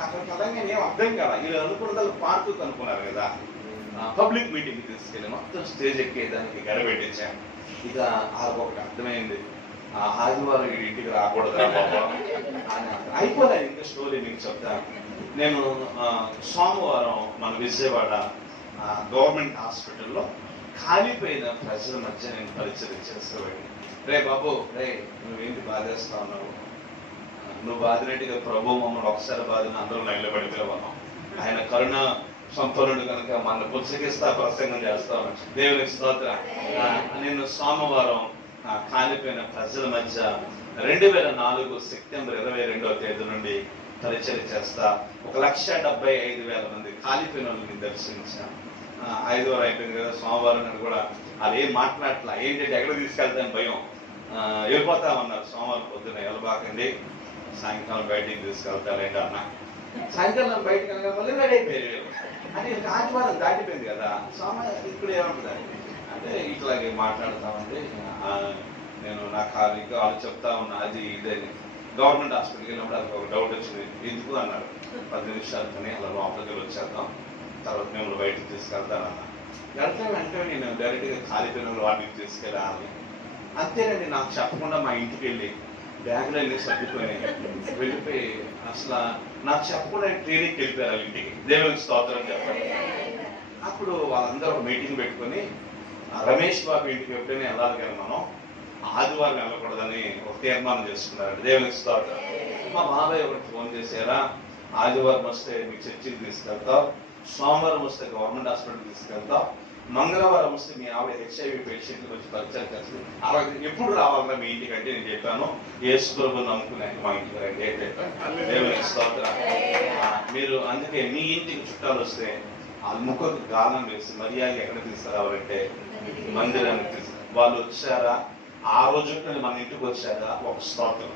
అక్కడ పదంగా ఏం అర్థం కాదు. వీళ్ళు అనుకున్న పార్కు అనుకున్నారు కదా, పబ్లిక్ మీటింగ్ తీసుకెళ్ళి మొత్తం స్టేజ్ ఎక్కేదానికి గెడ పెట్టించాను. ఇక ఒకటి అర్థమైంది, ఆదివారం ఇంటికి రాకూడదురా బాబా అని. అయిపోలేదు ఇంకా స్టోరీ మీకు చెప్తాను. నేను సోమవారం మన విజయవాడ గవర్నమెంట్ హాస్పిటల్లో కాలిపోయిన ప్రజల మధ్య నేను పరిచయం చేసేవాడిని. రే బాబు, రే నువ్వేంటి బాధేస్తా ఉన్నావు, నువ్వు బాధినట్టుగా ప్రభు మమ్మల్ని ఒకసారి బాధిన అందరూ లైన్లో పడిపోయాం. ఆయన కరుణ సంపన్నుడు కనుక మన పుస్తకిస్తా ప్రసంగం చేస్తా ఉన్నాడు. దేవునికి స్తోత్రం. నేను సోమవారం కాలిపోయిన ప్రజల మధ్య 2004 సెప్టెంబర్ 22వ తేదీ నుండి పరిచయం చేస్తా 1,75,000 మంది కాలిపోయిన వాళ్ళని దర్శించాను. 5వ వారం అయిపోయింది కదా, సోమవారం నేను కూడా అది ఏం మాట్లాడట్లా. ఏంటంటే ఎక్కడ తీసుకెళ్తాను భయం. వెళ్ళిపోతామన్నారు. సోమవారం పొద్దున్న వెళ్ళబాకండి, సాయంకాలం బయటికి తీసుకెళ్తారండి అన్న. సాయంకాలం బయటకు వెళ్ళగా మళ్ళీ రెడీ అయిపోయారు. అంటే ఆదివారం దాటిపోయింది కదా, సోమవారం ఇప్పుడు ఏమంటుంది అంటే ఇట్లాగే మాట్లాడుతామంటే నేను నా కాలికి వాళ్ళు చెప్తా ఉన్నా అది ఇదని. గవర్నమెంట్ హాస్పిటల్కి వెళ్ళినప్పుడు అది ఒక డౌట్ వచ్చింది. ఎందుకు అన్నారు, 10 నిమిషాలు కానీ అలా లోపలికి వచ్చేద్దాం, తర్వాత మేము బయటకు తీసుకెళ్తానన్నా. వెంటనే నేను డైరెక్ట్గా కాలిపోయిన వాటికి తీసుకెళ్ళాలి. అంతేనండి, నాకు చెప్పకుండా మా ఇంటికి వెళ్ళి బ్యాగులు అన్నీ సర్దుకొని వెళ్ళిపోయి అసలు నాకు చెప్పకుండా ట్రైనింగ్కి వెళ్ళిపోయారు ఇంటికి. దేవునికి స్తోత్రం చెప్పాలి. అప్పుడు వాళ్ళందరూ ఒక మీటింగ్ పెట్టుకొని రమేష్ బాబు ఇంటికి ఎప్పుడైనా వెళ్ళాలి కానీ మనం ఆదివారం వెళ్ళకూడదని ఒక తీర్మానం చేసుకున్నారు. దేవునికి స్తోత్రం. మా బాబాయ్ ఒకటి ఫోన్ చేశారా, ఆదివారం వస్తే మీ చర్చికి తీసుకెళ్తావు, సోమవారం వస్తే గవర్నమెంట్ హాస్పిటల్ తీసుకెళ్తావు, మంగళవారం వస్తే మీ ఆవిడ HIV పేషెంట్కి వచ్చి పరిచయం చేస్తుంది, అలా ఎప్పుడు రావాలన్నా మీ ఇంటికి అంటే నేను చెప్పాను యేసు ప్రభువుని నమ్ముకున్నాక మా ఇంటికి రండి అని చెప్పాను. దేవునికి స్తోత్రం. మీరు అందుకే మీ ఇంటికి చుట్టాలు వస్తే వాళ్ళ ముఖకు గానం వేసి మర్యాద ఎక్కడ తీసుకురావాలంటే మందిరానికి తీసుకు. వాళ్ళు వచ్చారా ఆ రోజు మన ఇంటికి వచ్చారా, ఒక స్తోత్రం.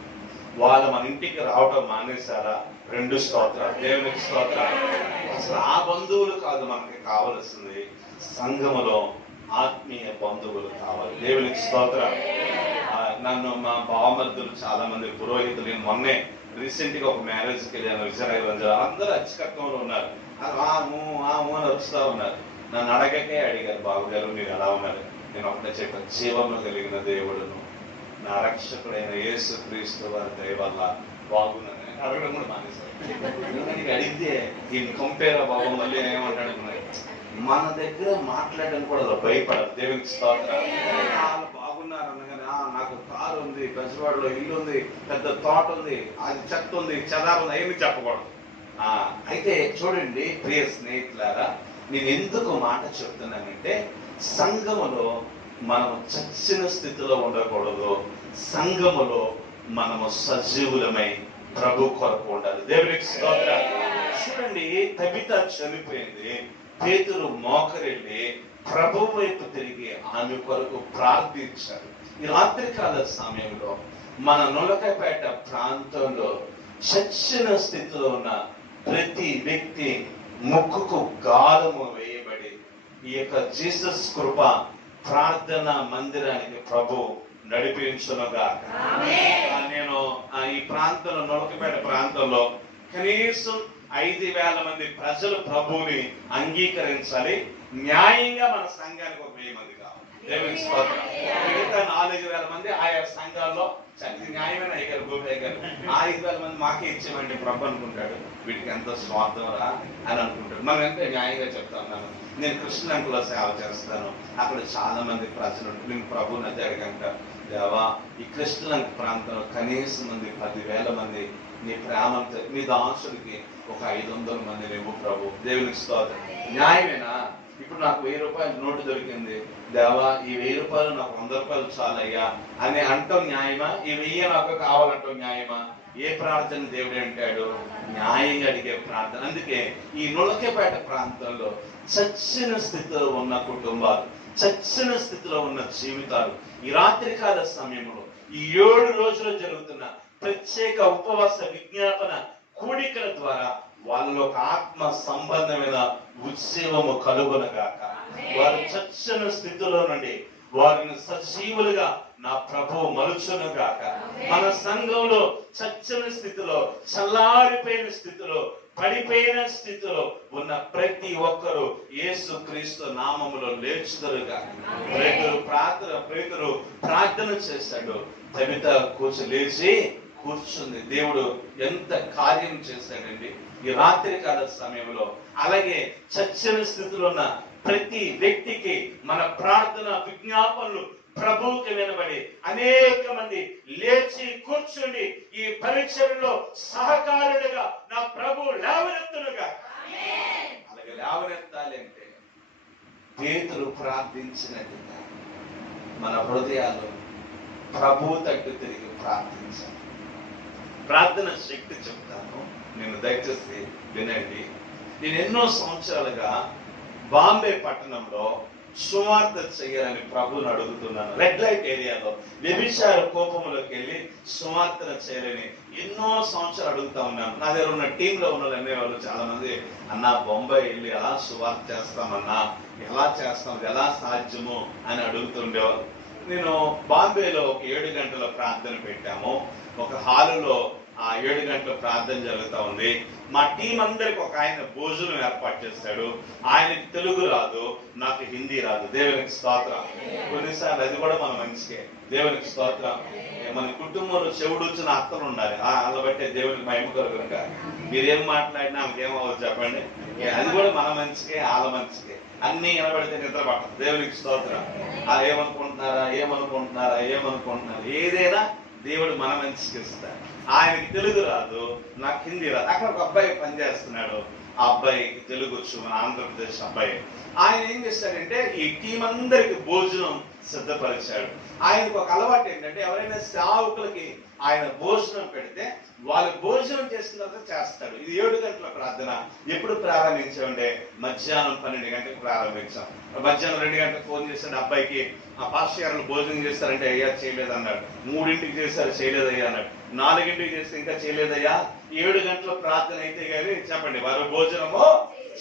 వాళ్ళు మన ఇంటికి రావడం మానేశారా, 2 స్తోత్రాలు. దేవునికి స్తోత్రాలు. అసలు ఆ బంధువులు కాదు మనకి కావలసింది, సంఘములో ఆత్మీయ బంధువులు కావాలి. దేవునికి స్తోత్రం. నన్ను మా బావమర్దులు చాలా మంది పురోహితులు, నేను మొన్నే రీసెంట్ గా ఒక మ్యారేజ్కి వెళ్ళాను విజయనగరం. అందరూ అచ్చకత్వంలో ఉన్నారు, అని వరుస్తూ ఉన్నారు. నన్ను అడగకే అడిగారు, బాబు గారు మీరు ఎలా ఉన్నారు. నేను ఒకటే చెప్పాను, జీవము కలిగిన దేవుడును నా రక్షకుడైన యేసు క్రీస్తు వారి దయ వల్ల బాగున్నాను. అడగడం కూడా మానేశారు. అడిగితే ఈ కంపేర్ బాబు మళ్ళీ ఏమంటాడు, మన దగ్గర మాట్లాడడానికి కూడా భయపడరు. దేవునికి స్తోత్రం. వాళ్ళు బాగున్నారు అనగానే నాకు కారు ఉంది, బెజవాడలో ఇల్లు ఉంది, పెద్ద తోట ఉంది, అది చెత్త ఉంది, చెదారు ఉంది, ఏమి చెప్పకూడదు. అయితే చూడండి ప్రియ స్నేహితులారా, నేను ఎందుకు మాట చెప్తున్నానంటే, సంఘములో మనము చచ్చిన స్థితిలో ఉండకూడదు. సంఘములో మనము సజీవులమై ప్రభు కొరకు ఉండాలి. దేవునికి స్తోత్రం. చూడండి, తబిత చనిపోయింది. పేతురు మోకరెళ్ళి ప్రభు వైపు తిరిగి ఆమె కొరకు ప్రార్థించాడు. ఈ రాత్రికాల సమయంలో మన నొలకపేట ప్రాంతంలో చచ్చిన స్థితిలో ఉన్న ప్రతి వ్యక్తి ముక్కుకు గాలము వేయబడి ఈ యొక్క జీసస్ కృప ప్రార్థన మందిరానికి ప్రభు నడిపించునుగా. నేను ఈ ప్రాంతంలో నొలకపేట ప్రాంతంలో కనీసం 5,000 మంది ప్రజలు ప్రభువుని అంగీకరించాలి. న్యాయంగా మన సంఘానికి 1,000 మంది కావాలి. దేవునికి స్తోత్రం. మిగతా 4,000 మంది ఆయా సంఘాల్లో న్యాయమైన అయ్యారు, గోపి అయ్యారు. 5,000 మంది మాకే ఇచ్చేమండి ప్రభు అనుకుంటాడు. వీటికి ఎంత స్వార్థం రా అని అనుకుంటాడు. మనం ఎంత న్యాయంగా చెప్తాను. నేను కృష్ణలంకలో సేవ చేస్తాను, అక్కడ చాలా మంది ప్రజలు నేను ప్రభుని అది అడిగంట, దేవా ఈ కృష్ణలంక ప్రాంతంలో కనీసం మంది 10,000 మంది నీ ప్రేమంతో నీ దాసుడికి ఒక 500 మంది నువ్వు ప్రభు. దేవునికి స్తోత్రం. న్యాయమేనా? ఇప్పుడు నాకు 1,000 రూపాయలు నోటు దొరికింది, దేవా ఈ 1,000 రూపాయలు నాకు 100 రూపాయలు చాలయ్యా అని అంటాం న్యాయమా? ఈ 1,000 నాకు కావాలంటాం న్యాయమా? ఏ ప్రార్థన దేవుడు అంటాడు? న్యాయంగా అడిగే ప్రార్థన. అందుకే ఈ నొలకేపేట ప్రాంతంలో చచ్చిన స్థితిలో ఉన్న కుటుంబాలు, చచ్చిన స్థితిలో ఉన్న జీవితాలు ఈ రాత్రికాల సమయంలో ఈ 7 రోజులు జరుగుతున్న ప్రత్యేక ఉపవాస విజ్ఞాపన కూడికల ద్వారా వాళ్ళలో ఒక ఆత్మ సంబంధమైన ఉత్సవము కలుగునగాక. వారు చచ్చిన స్థితిలో నుండి వారిని సజీవులుగా నా ప్రభు మలుచునుగాక. మన సంఘంలో చచ్చిన స్థితిలో, చల్లారిపోయిన స్థితిలో, పడిపోయిన స్థితిలో ఉన్న ప్రతి ఒక్కరూ యేసు క్రీస్తు నామములో లేచుదరుగా. పేతురు ప్రార్థన చేశాడు, తబిత లేచి కూర్చుంది. దేవుడు ఎంత కార్యం చేశాడండి ఈ రాత్రికాల సమయంలో. అలాగే చచ్చిన స్థితిలో ఉన్న ప్రతి వ్యక్తికి మన ప్రార్థన విజ్ఞాపనలు ప్రభువుకి వినబడి అనేక మంది లేచి కూర్చుండి ఈ పరీక్షల్లో సహకారులుగా నా ప్రభు లేవనెత్తునుగా. అలాగే లేవనెత్తాలి అంటే పేతురు ప్రార్థించినట్టుగా మన హృదయాలు ప్రభు తట్టు తిరిగి ప్రార్థించాలి. ప్రార్థన శక్తి చెప్తాను, నేను దయచేసి వినండి. నేను ఎన్నో సంవత్సరాలుగా బాంబే పట్టణంలో సువార్త చేయాలని ప్రభుని అడుగుతున్నాను. రెడ్ లైట్ ఏరియాలో వ్యభిచార కోపంలోకి వెళ్ళి సువార్తన చేయాలని ఎన్నో సంవత్సరాలు అడుగుతా ఉన్నాను. నా దగ్గర ఉన్న టీంలో ఉన్న అనేవాళ్ళు చాలా మంది, అన్నా బొంబాయి వెళ్ళి ఎలా సువార్త చేస్తామన్నా, ఎలా చేస్తాం, ఎలా సాధ్యము అని అడుగుతుండేవాళ్ళు. నేను బాంబేలో ఒక 7 గంటల ప్రార్థన పెట్టాము. ఒక హాలులో 7 గంటల ప్రార్థన జరుగుతూ ఉంది. మా టీం అందరికి ఒక ఆయన భోజనం ఏర్పాటు చేస్తాడు. ఆయనకి తెలుగు రాదు, నాకు హిందీ రాదు. దేవునికి స్తోత్రం. కొన్నిసార్లు అది కూడా మన మంచికే. దేవునికి స్తోత్రం. మన కుటుంబంలో చెవుడు వచ్చిన అత్తలు ఉండాలి, అలా బట్టే దేవునికి మహిమ కలుగునుక. మీరేం మాట్లాడినా ఆమెకేమవ్వదు చెప్పండి. అది కూడా మన మంచికే, వాళ్ళ మంచికే. అన్ని వినబడితే నిద్ర పట్టదు. దేవునికి స్తోత్రం. ఏమనుకుంటున్నారా ఏదైనా దేవుడు మన మంచికి ఇస్తాడు. ఆయనకి తెలుగు రాదు, నాకు హిందీ రాదు. అక్కడ ఒక అబ్బాయి పనిచేస్తున్నాడు. ఆ అబ్బాయికి తెలుగు వచ్చు, మన ఆంధ్రప్రదేశ్ అబ్బాయి. ఆయన ఏం చేశాడంటే ఈ టీం అందరికి భోజనం సిద్ధపరిచాడు. ఆయనకు ఒక అలవాటు ఏంటంటే, ఎవరైనా సేవకులకి ఆయన భోజనం పెడితే వాళ్ళు భోజనం చేసిన తర్వాత చేస్తాడు. ఇది 7 గంటల ప్రార్థన. ఎప్పుడు ప్రారంభించామంటే మధ్యాహ్నం 12 గంటలకు ప్రారంభించాం. మధ్యాహ్నం 2 గంటలకు ఫోన్ చేశాడు అబ్బాయికి, ఆ పాస్టర్ గారు భోజనం చేస్తారంటే అయ్యా చేయలేదు అన్నాడు. 3ంటికి చేశారు, చేయలేదయ్యా అన్నాడు. 4ంటికి చేస్తే ఇంకా చేయలేదయ్యా. 7 గంటల ప్రార్థన అయితే కానీ చెప్పండి వారు భోజనమో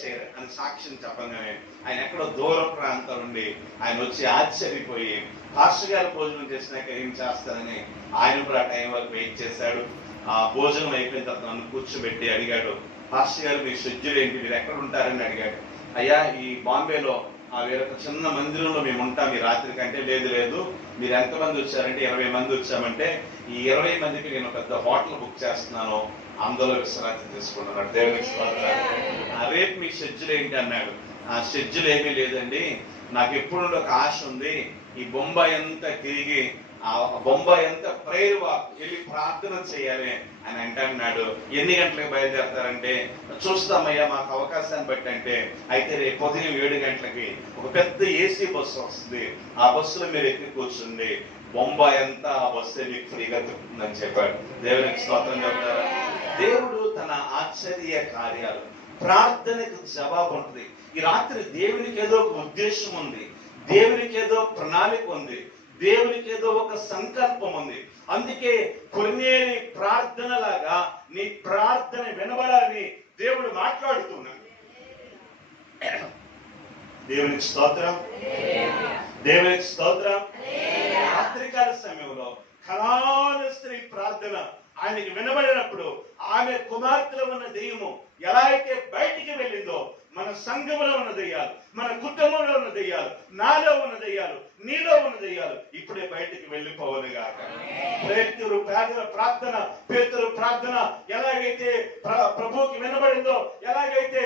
చేయరు అని సాక్ష్యం చెప్పగానే ఆయన ఎక్కడో దూర ప్రాంతం నుండి ఆయన వచ్చి ఆశ్చర్యపోయి పాస్టర్ గారు భోజనం చేసినాక ఏం చేస్తారని ఆయన కూడా టైం వరకు వెయిట్ చేశాడు. ఆ భోజనం అయిపోయిన తర్వాత నన్ను కూర్చోబెట్టి అడిగాడు, పాస్టర్ గారు మీ షెడ్యూల్ ఏంటి, మీరు ఎక్కడ ఉంటారని అడిగాడు. అయ్యా ఈ బాంబేలో వేరొక చిన్న మందిరంలో మేము ఉంటాం ఈ రాత్రి కంటే. లేదు మీరు ఎంతమంది వచ్చారంటే 20 మంది వచ్చామంటే ఈ 20 మందికి నేను పెద్ద హోటల్ బుక్ చేస్తున్నాను, అందులో విశ్రాంతి తీసుకుంటున్నాడు. దేవునికి రేపు మీ షెడ్యూల్ ఏంటి అన్నాడు. ఆ షెడ్యూల్ ఏమీ లేదండి, నాకు ఎప్పుడు ఒక ఆశ ఉంది, ఈ బొంబాయి అంతా తిరిగి ఆ బొంబాయి అంతా ప్రేయర్ వాక్, వెళ్ళి ప్రార్థన చేయాలి అని అంటున్నాడు. ఎన్ని గంటలకు బయలుదేరతారంటే, చూస్తామయ్యా మాకు అవకాశాన్ని బట్టి అంటే, అయితే రేపు ఉదయం 7 గంటలకి ఒక పెద్ద ఏసీ బస్సు వస్తుంది, ఆ బస్సులో మీరు ఎక్కి కూర్చుండి బొంబాయి అంతా ఆ బస్సే మీకు ఫ్రీగా తిప్పుతుందని చెప్పాడు. దేవునికి స్తోత్రం చెప్తారా? దేవుడు తన ఆశ్చర్య కార్యాలు, ప్రార్థనకు జవాబు ఉంటుంది. ఈ రాత్రి దేవునికి ఏదో ఒక ఉద్దేశం ఉంది, దేవునికి ఏదో ప్రణాళిక ఉంది, దేవునికి ఏదో ఒక సంకల్పం ఉంది. అందుకే కొన్నేని ప్రార్థన లాగా నీ ప్రార్థన వినబడాలని దేవుడు మాట్లాడుతున్నాడు. దేవునికి స్తోత్రం, దేవునికి స్తోత్రం. రాత్రికాల సమయంలో కనాన స్త్రీ ప్రార్థన ఆయనకి వినబడినప్పుడు ఆమె కుమార్తెలో ఉన్న దెయ్యము ఎలా అయితే బయటికి వెళ్ళిందో, మన సంఘంలో ఉన్న దెయ్యాలు, మన కుటుంబంలో ఉన్న దెయ్యాలు, నాలో ఉన్న దెయ్యాలు, నీలో ఉన్న దెయ్యాలు ఇప్పుడే బయటికి వెళ్ళిపోవాలి గాక. పేతురు ప్రార్థన ఎలాగైతే ప్రభువుకి వినబడిందో, ఎలాగైతే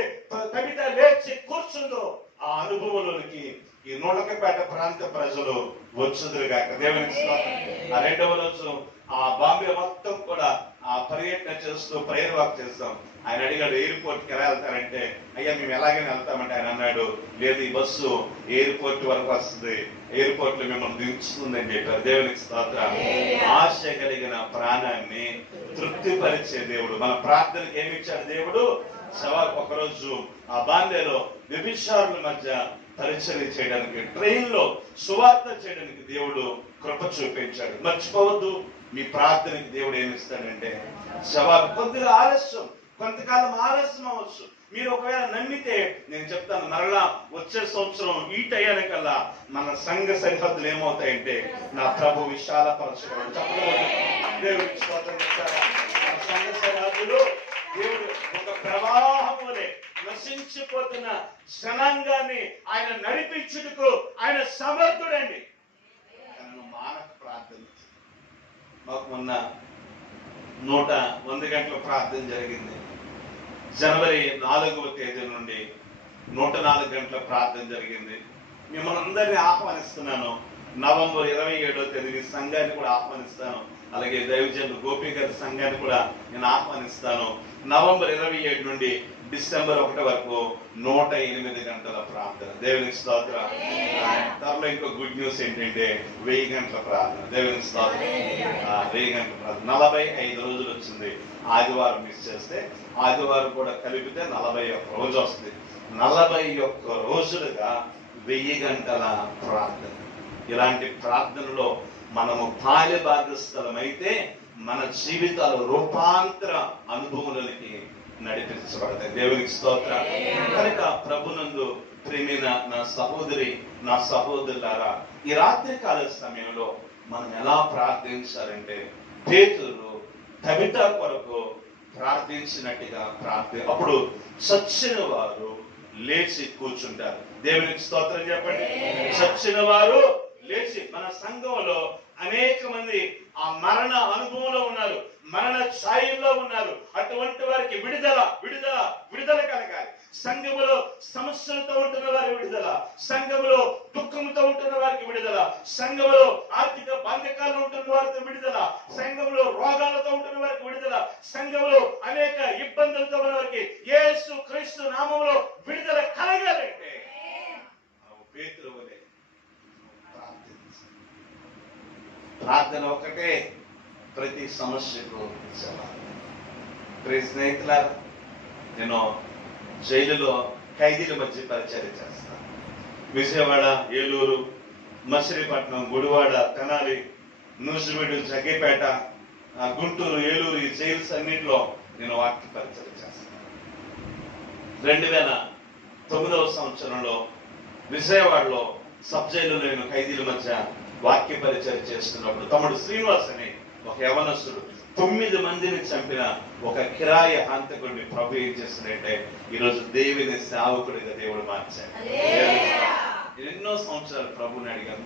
కవిత లేచి కూర్చుందో, ఆ అనుభవంలోనికి ఈ నూలకపేట ప్రాంత ప్రజలు వచ్చుదురుగాక. దేవునికి ఆ 2వ రోజు ఆ బాంబే మొత్తం కూడా ఆ పర్యటన చేస్తూ ప్రేయర్ వాక్ చేస్తాం. ఆయన అడిగాడు, ఎయిర్పోర్ట్కి ఎలా వెళ్తారంటే, అయ్యా మేము ఎలాగైనా వెళ్తామంటే, ఆయన అన్నాడు, లేదు ఈ బస్సు ఎయిర్పోర్ట్ వరకు వస్తుంది, ఎయిర్పోర్ట్ లో మిమ్మల్ని దించుతుంది అని చెప్పారు. దేవునికి స్తోత్రం. ఆశ కలిగిన ప్రాణాన్ని తృప్తిపరిచే దేవుడు మన ప్రార్థనకి ఏమి ఇచ్చాడు దేవుడు? ఒకరోజు ఆ బాంబేలో వ్యభిచారుల మధ్య పరిచర్య చేయడానికి, ట్రైన్ లో సువార్త చేయడానికి దేవుడు కృప చూపించాడు. మర్చిపోవద్దు, మీ ప్రార్థనకి దేవుడు ఏమిస్తాడంటే జవాబు. కొద్దిగా ఆలస్యం, కొంతకాలం ఆలస్యం అవ్వచ్చు. మీరు ఒకవేళ నమ్మితే నేను చెప్తాను, మరలా వచ్చే సంవత్సరం ఈ టయానికల్లా మన సంఘ సరిహద్దులు ఏమవుతాయంటే, నా ప్రభు విశాలపరచగలడు. చెప్పలేదు దేవుడికి స్తోత్రం ఇచ్చారా? మన సంఘ సరిహద్దులు దేవుడు ఒక ప్రవాహం వలె నశించిపోతున్న జనాంగాన్ని ఆయన నడిపించుటకు ఆయన సమర్థుడండి. మానక ప్రార్థన మాకు మొన్న 100 గంటల ప్రార్థన జరిగింది. జనవరి 4వ తేదీ నుండి 104 గంటల ప్రార్థన జరిగింది. మిమ్మల్ని అందరినీ ఆహ్వానిస్తున్నాను. నవంబర్ 27వ తేదీ సంఘాన్ని కూడా ఆహ్వానిస్తాను. అలాగే దైవజనులు గోపి గారి సంఘాన్ని కూడా నేను ఆహ్వానిస్తాను. నవంబర్ 27 నుండి డిసెంబర్ 1 వరకు 108 గంటల ప్రార్థన. దేవునికి స్తోత్రం. త్వరలో ఇంకో గుడ్ న్యూస్ ఏంటంటే 1000 గంటల ప్రార్థన. దేవునికి స్తోత్రం. 1000 గంటల ప్రార్థన 45 రోజులు వచ్చింది. ఆదివారం మిస్ చేస్తే ఆదివారం కూడా కలిపితే 41 రోజు వస్తుంది. 41 రోజులుగా 1000 గంటల ప్రార్థన. ఇలాంటి ప్రార్థనలో మనము పాలి భాగస్థలమైతే మన జీవితాలు రూపాంతర అనుభవాలకి నడిపించబడతాయి. దేవునికి స్తోత్రం. కనుక ప్రభునందు ప్రేమైన నా సహోదరి, నా సహోదరులారా, ఈ రాత్రి కాల సమయంలో మనం ఎలా ప్రార్థించాలంటే, పేతురు తబిత కొరకు ప్రార్థించినట్టుగా అప్పుడు చచ్చిన వారు లేచి కూర్చుంటారు. దేవునికి స్తోత్రం చెప్పండి. చచ్చిన వారు లేచి, మన సంఘంలో అనేక మంది ఆ మరణ అనుభవంలో ఉన్నారు, మరణ ఛాయల్లో ఉన్నారు. అటువంటి వారికి విడుదల విడుదల విడుదల కలగాలి. సంఘములో సమస్యలతో ఉంటున్న వారికి విడుదల, సంఘములో దుఃఖంతో ఉంటున్న వారికి విడుదల, సంఘములో ఆర్థిక బాధ్యతలు ఉంటున్న వారికి విడుదల, సంఘములో రోగాలతో ఉంటున్న వారికి విడుదల, సంఘములో అనేక ఇబ్బందులతో ఉన్న వారికి యేసు క్రీస్తు నామములో విడుదల కలగాలంటే పేతురు వలె ప్రార్థన ఒకటే ప్రతి సమస్యకు స్నేహితులారా, నేను జైలులో ఖైదీల మధ్య పరిచర్య చేస్తాను. విజయవాడ, ఏలూరు, మచిలీపట్నం, గుడివాడ, తెనాలి, నూజివీడు, జగ్గేపేట, గుంటూరు, ఏలూరు, ఈ జైల్స్ అన్నింటిలో నేను వాక్య పరిచర్య చేస్తాను. 2009వ సంవత్సరంలో విజయవాడలో సబ్ జైలులో నేను ఖైదీల మధ్య వాక్య పరిచర్య చేస్తున్నప్పుడు తమ్ముడు శ్రీనివాస్ అని ఒక యవనస్తుడు 9 మందిని చంపిన ఒక కిరాయి హంతకుడిని ప్రభు ఏం చేస్తున్నాడంటే ఈరోజు దేవుని సేవకుడిగా దేవుడు మార్చాడు. ఎన్నో సంవత్సరాలు ప్రభుని అడిగాం,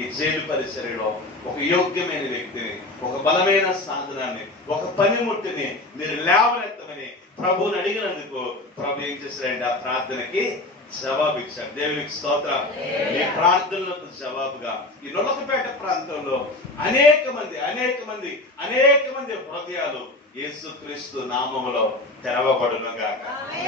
ఈ జైలు పరిచర్యలో ఒక యోగ్యమైన వ్యక్తిని, ఒక బలమైన సాధనాన్ని, ఒక పనిముట్టిని మీరు లేవనెత్తమని ప్రభుని అడిగినందుకు ప్రభు ఏం చేశాడంటే ఆ ప్రార్థనకి జవాబు ఇచ్చాడు. దేవునికి స్తోత్రం. మీ ప్రార్థనలకు జవాబుగా ఈ నొలకపేట ప్రాంతంలో అనేక మంది హృదయాలు యేసుక్రీస్తు నామములో తెరవబడును గాక.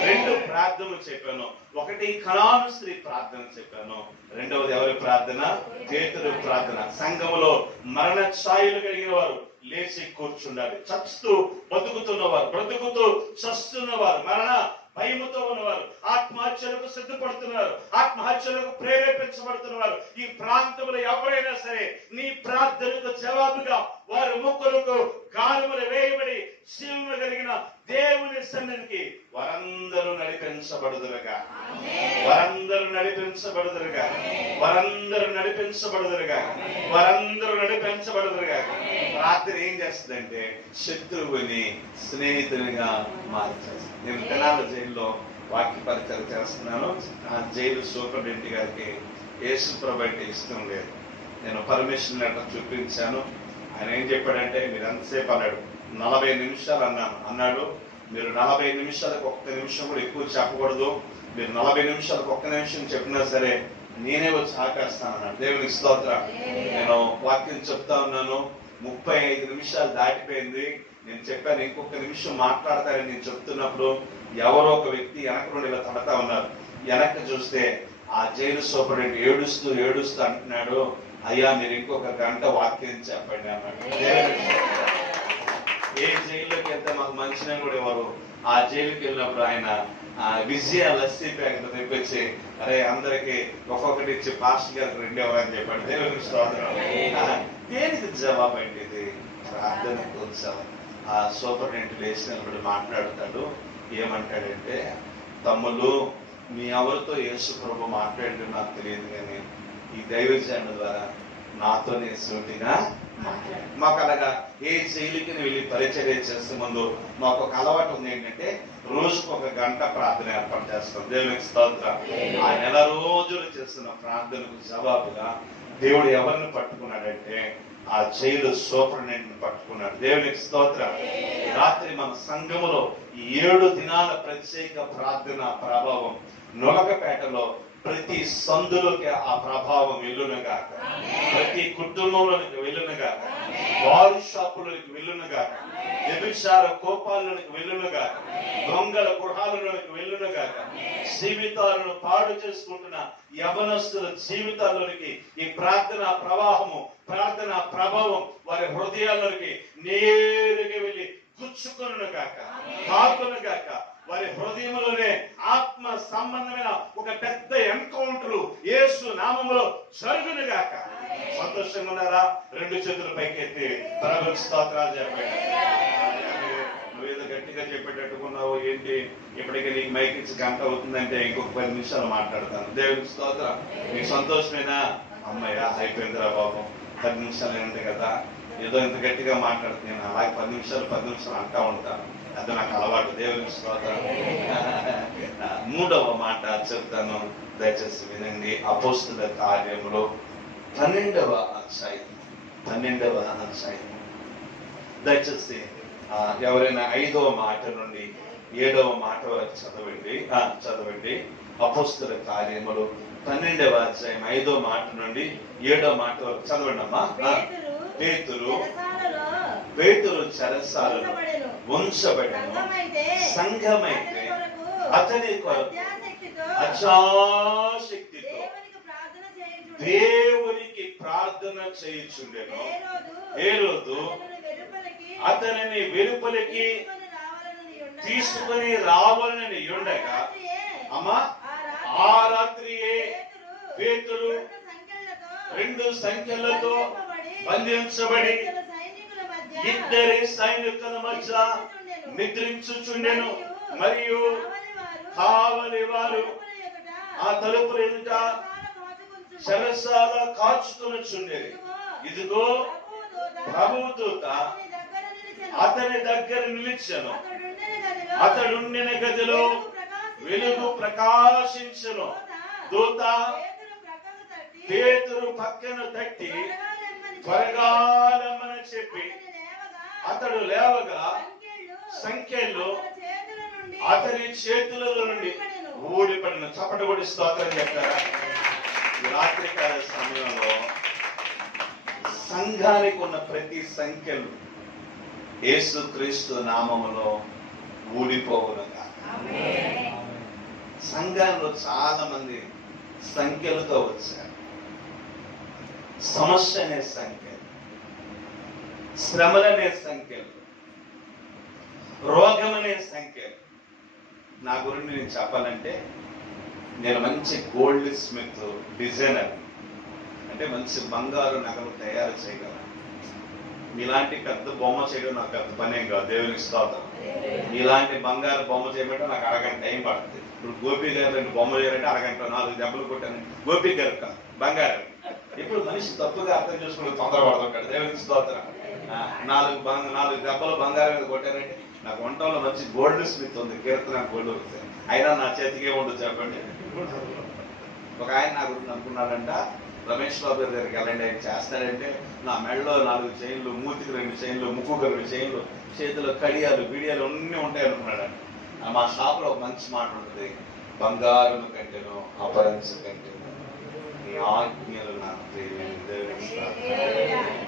2 ప్రార్థనలు చెప్పాను. ఒకటి కనాను స్త్రీ ప్రార్థన చెప్పాను. రెండవది ఎవరి ప్రార్థన? పేతురు ప్రార్థన. సంఘములో మరణ ఛాయలు కలిగిన వారు లేచి కూర్చుండాలి. చస్తూ బతుకుతున్నవారు, బ్రతుకుతూ చస్తున్నవారు, మరణ భయముతో ఉన్నవారు, ఆత్మహత్యలకు సిద్ధపడుతున్నారు, ఆత్మహత్యలకు ప్రేరేపించబడుతున్నారు. ఈ ప్రాంతంలో ఎవరైనా సరే నీ ప్రార్థనకు జవాబుగా వారి ముక్కులకు గాలుములు వేయబడి జీవము కలిగిన దేవుని సన్నిధికి వారందరూ నడిపించబడుదురుగా. రాత్రి ఏం చేస్తుందంటే శత్రువుని స్నేహితునిగా మార్చేస్తుంది. నేను తెనాలి జైల్లో వాక్య పరిచయం చేస్తున్నాను. ఆ జైలు సూపరింటెండెంట్ గారికి యేసు ప్రభు అంటే ఇష్టం లేదు. నేను పర్మిషన్ లెటర్ చూపించాను. ఆయన ఏం చెప్పాడంటే, మీరు ఎంతసేపు అన్నాడు, 40 నిమిషాలు అన్నాడు. మీరు 40 నిమిషాలకు 1 నిమిషం కూడా ఎక్కువ చెప్పకూడదు. మీరు 40 నిమిషాలకు 1 నిమిషం చెప్పినా సరే నేనే వచ్చి ఆపేస్తాను అన్నాడు. దేవునికి స్తోత్రం. నేను వాక్యం చెప్తా ఉన్నాను. 35 నిమిషాలు దాటిపోయింది. నేను చెప్పాను ఇంకొక నిమిషం మాట్లాడతారని నేను చెప్తున్నప్పుడు ఎవరో ఒక వ్యక్తి వెనక నుండి ఇలా తడతా ఉన్నారు. వెనక్కి చూస్తే ఆ జైలు సూపరింటెండెంట్ ఏడుస్తూ అంటున్నాడు, అయ్యా మీరు ఇంకొక గంట వాక్యం చెప్పండి అన్నాడు. ఏ జైల్లోకి వెళ్తే మాకు మంచిగా కూడా ఇవ్వరు. ఆ జైలుకి వెళ్ళినప్పుడు ఆయన విజయ లస్సీ ప్యాకెట్ తెప్పించి, అరే అందరికి ఒక్కొక్కటి ఇచ్చి పాస్టర్ గారికి 2 ఎవరని చెప్పాడు. దేవునికి స్తోత్రం. దేనికి జవాబు అంటే ఇది ప్రార్థనకు ఉత్సవం. ఆ సూపరింటెండెంట్ లేచినప్పుడు మాట్లాడతాడు. ఏమంటాడంటే, తమ్ముళ్ళు మీ ఎవరితో యేసు ప్రభు మాట్లాడి నాకు తెలియదు, కానీ ఈ దైవజనుల ద్వారా నాతోనే సూటిగా మాట్లాడు. మాకు అలాగా ఏ జైలుకి వెళ్ళి పరిచర్య చేసే ముందు మాకు ఒక అలవాటు ఉంది. ఏంటంటే రోజుకు 1 గంట ప్రార్థన ఏర్పాటు చేస్తాం. దేవునికి స్తోత్రం. ఆ నెల రోజులు చేస్తున్న ప్రార్థనకు జవాబుగా దేవుడు ఎవరిని పట్టుకున్నాడంటే ఆ జైలు సూపరింటెండెంట్ పట్టుకున్నాడు. దేవునికి స్తోత్రం. రాత్రి మన సంఘములో 7 దినాల ప్రత్యేక ప్రార్థన ప్రభావం నొలకపేటలో ప్రతి సందులోకి ఆ ప్రభావం వెళ్ళునుగాక. ప్రతి కుటుంబంలోనికి వెళ్ళునుగాక. బారు షాపులోకి వెళ్ళునుగాక. వ్యభిచార కోపాలలోకి వెళ్ళునుగాక. దొంగల గృహాలలోకి వెళ్ళునుగాక. జీవితాలను పాడు చేసుకుంటున్న యవనస్తుల జీవితాల్లోనికి ఈ ప్రార్థన ప్రవాహము, ప్రార్థన ప్రభావం వారి హృదయాల్లోకి నేరుగా వెళ్ళి గుచ్చుకొనుగాక, తాకునుగాక. వారి హృదయంలోనే ఆత్మ సంబంధమైన ఒక పెద్ద ఎన్కౌంటర్ యేసు నామములో జరుగునుగాక. సంతోషంగా ఉన్నారా? 2 చేతులు పైకెత్తి ప్రభువుకి స్తోత్రాలు చెప్పండి. నువ్వేదో గట్టిగా చెప్పేటట్టుకున్నావు ఏంటి? ఇప్పటికే నీకు మైక్ ఇచ్చి గంట అవుతుందంటే ఇంకొక 10 నిమిషాలు మాట్లాడతాను. దేవునికి స్తోత్రం. నీకు సంతోషమేనా? అమ్మాయి అయిపోయిందిరా బాబు, 10 నిమిషాలు ఏంటంటే కదా, ఏదో ఇంత గట్టిగా మాట్లాడుతున్నాను. అలాగే 10 నిమిషాలు అంటా ఉంటాను. అది నాకు అలవాటు. దేవునికి స్తోత్రం. 3వ మాట చెప్తాను, దయచేసి వినండి. అపోస్తుల కార్యములో 12వ అధ్యాయం. దయచేసి ఎవరైనా 5వ మాట నుండి 7వ మాట వరకు చదవండి. అపోస్తుల కార్యములు 12వ అధ్యాయం 5వ మాట నుండి 7వ మాట వరకు చదవండి అమ్మా. పేతురు చెరసాలలో ఉంచబడెను. సంఘమైతే అతని కొరకు అత్యాశక్తితో దేవునికి ప్రార్థన చేయుచుండెను. హేరోదు అతనిని వెలుపలికి తీసుకుని రావాలని ఉండగా, అమ్మా ఆ రాత్రియే పేతురు 2 సంఖ్యలతో బంధించబడి 2 సైనికుల మధ్య నిద్రించుచుండెను. మరియు కావలి వారు ఆ తలుపుల ఎదుట చెరసాల కాచుకొనుచుండెను. ఇదిగో ప్రభువు దూత అతని దగ్గర నిలిచెను. అతడుండిన గదిలో వెలుగు ప్రకాశించెను. దూత పేతురు పక్కన తట్టి త్వరగా రమ్మని చెప్పి అతడు లేవగా సంఖ్యలు అతని చేతుల నుండి ఊడిపడిన చప్పట కొడి స్తోత్రం చెప్తారా? రాత్రికాల సమయంలో సంఘానికి ఉన్న ప్రతి సంఖ్యలు యేసుక్రీస్తు నామములో ఊడిపోవునుగా. సంఘంలో చాలా మంది సంఖ్యలతో వచ్చారు. సమస్య అనే సంఖ్యలు, శ్రమలనే సంఖ్యలు, రోగం అనే సంఖ్యలు. నా గురించి నేను చెప్పాలంటే, నేను మంచి గోల్డ్ స్మిత్ డిజైనర్, అంటే మంచి బంగారు నగలు తయారు చేయగలను. మీలాంటి పెద్ద బొమ్మ చేయడం నాకు పెద్ద పనేం కాదు, దేవునికి స్తోత్రం. ఇలాంటి బంగారు బొమ్మ చేయమంటే నాకు అరగంట టైం పడుతుంది. ఇప్పుడు గోపి గారు 2 బొమ్మలు చేయాలంటే అరగంట, 4 దెబ్బలు కొట్టాను. గోపి గారు కాదు, బంగారు. ఇప్పుడు మనిషి తప్పుగా అర్థం చేసుకుని తొందరపడుతుంటాడు. దేవునికి స్తోత్రం. 4 దెబ్బలు బంగారం మీద కొట్టారంటే నాకు వంటలో మంచి గోల్డ్ స్మిత్ ఉంది, కీర్తన గోల్డ్ వస్తుంది. అయినా నా చేతికే ఉండదు చెప్పండి. ఒక ఆయన నా గురించి అనుకున్నాడంట, రమేష్ బాబు గారి దగ్గరికి వెళ్ళండి, ఆయన చేస్తాడంటే నా మెడలో 4 చైన్లు, మూతికి 2 చైన్లు, ముక్కుకు 2 చైన్లు, చేతిలో కడియాలు బిడియాలు అన్నీ ఉంటాయి అనుకున్నాడు. మా షాప్ లో ఒక మంచి మాట ఉంటుంది, బంగారును కంటేను అపరంచు కంటేను నీ ఆజ్ఞలు నాకు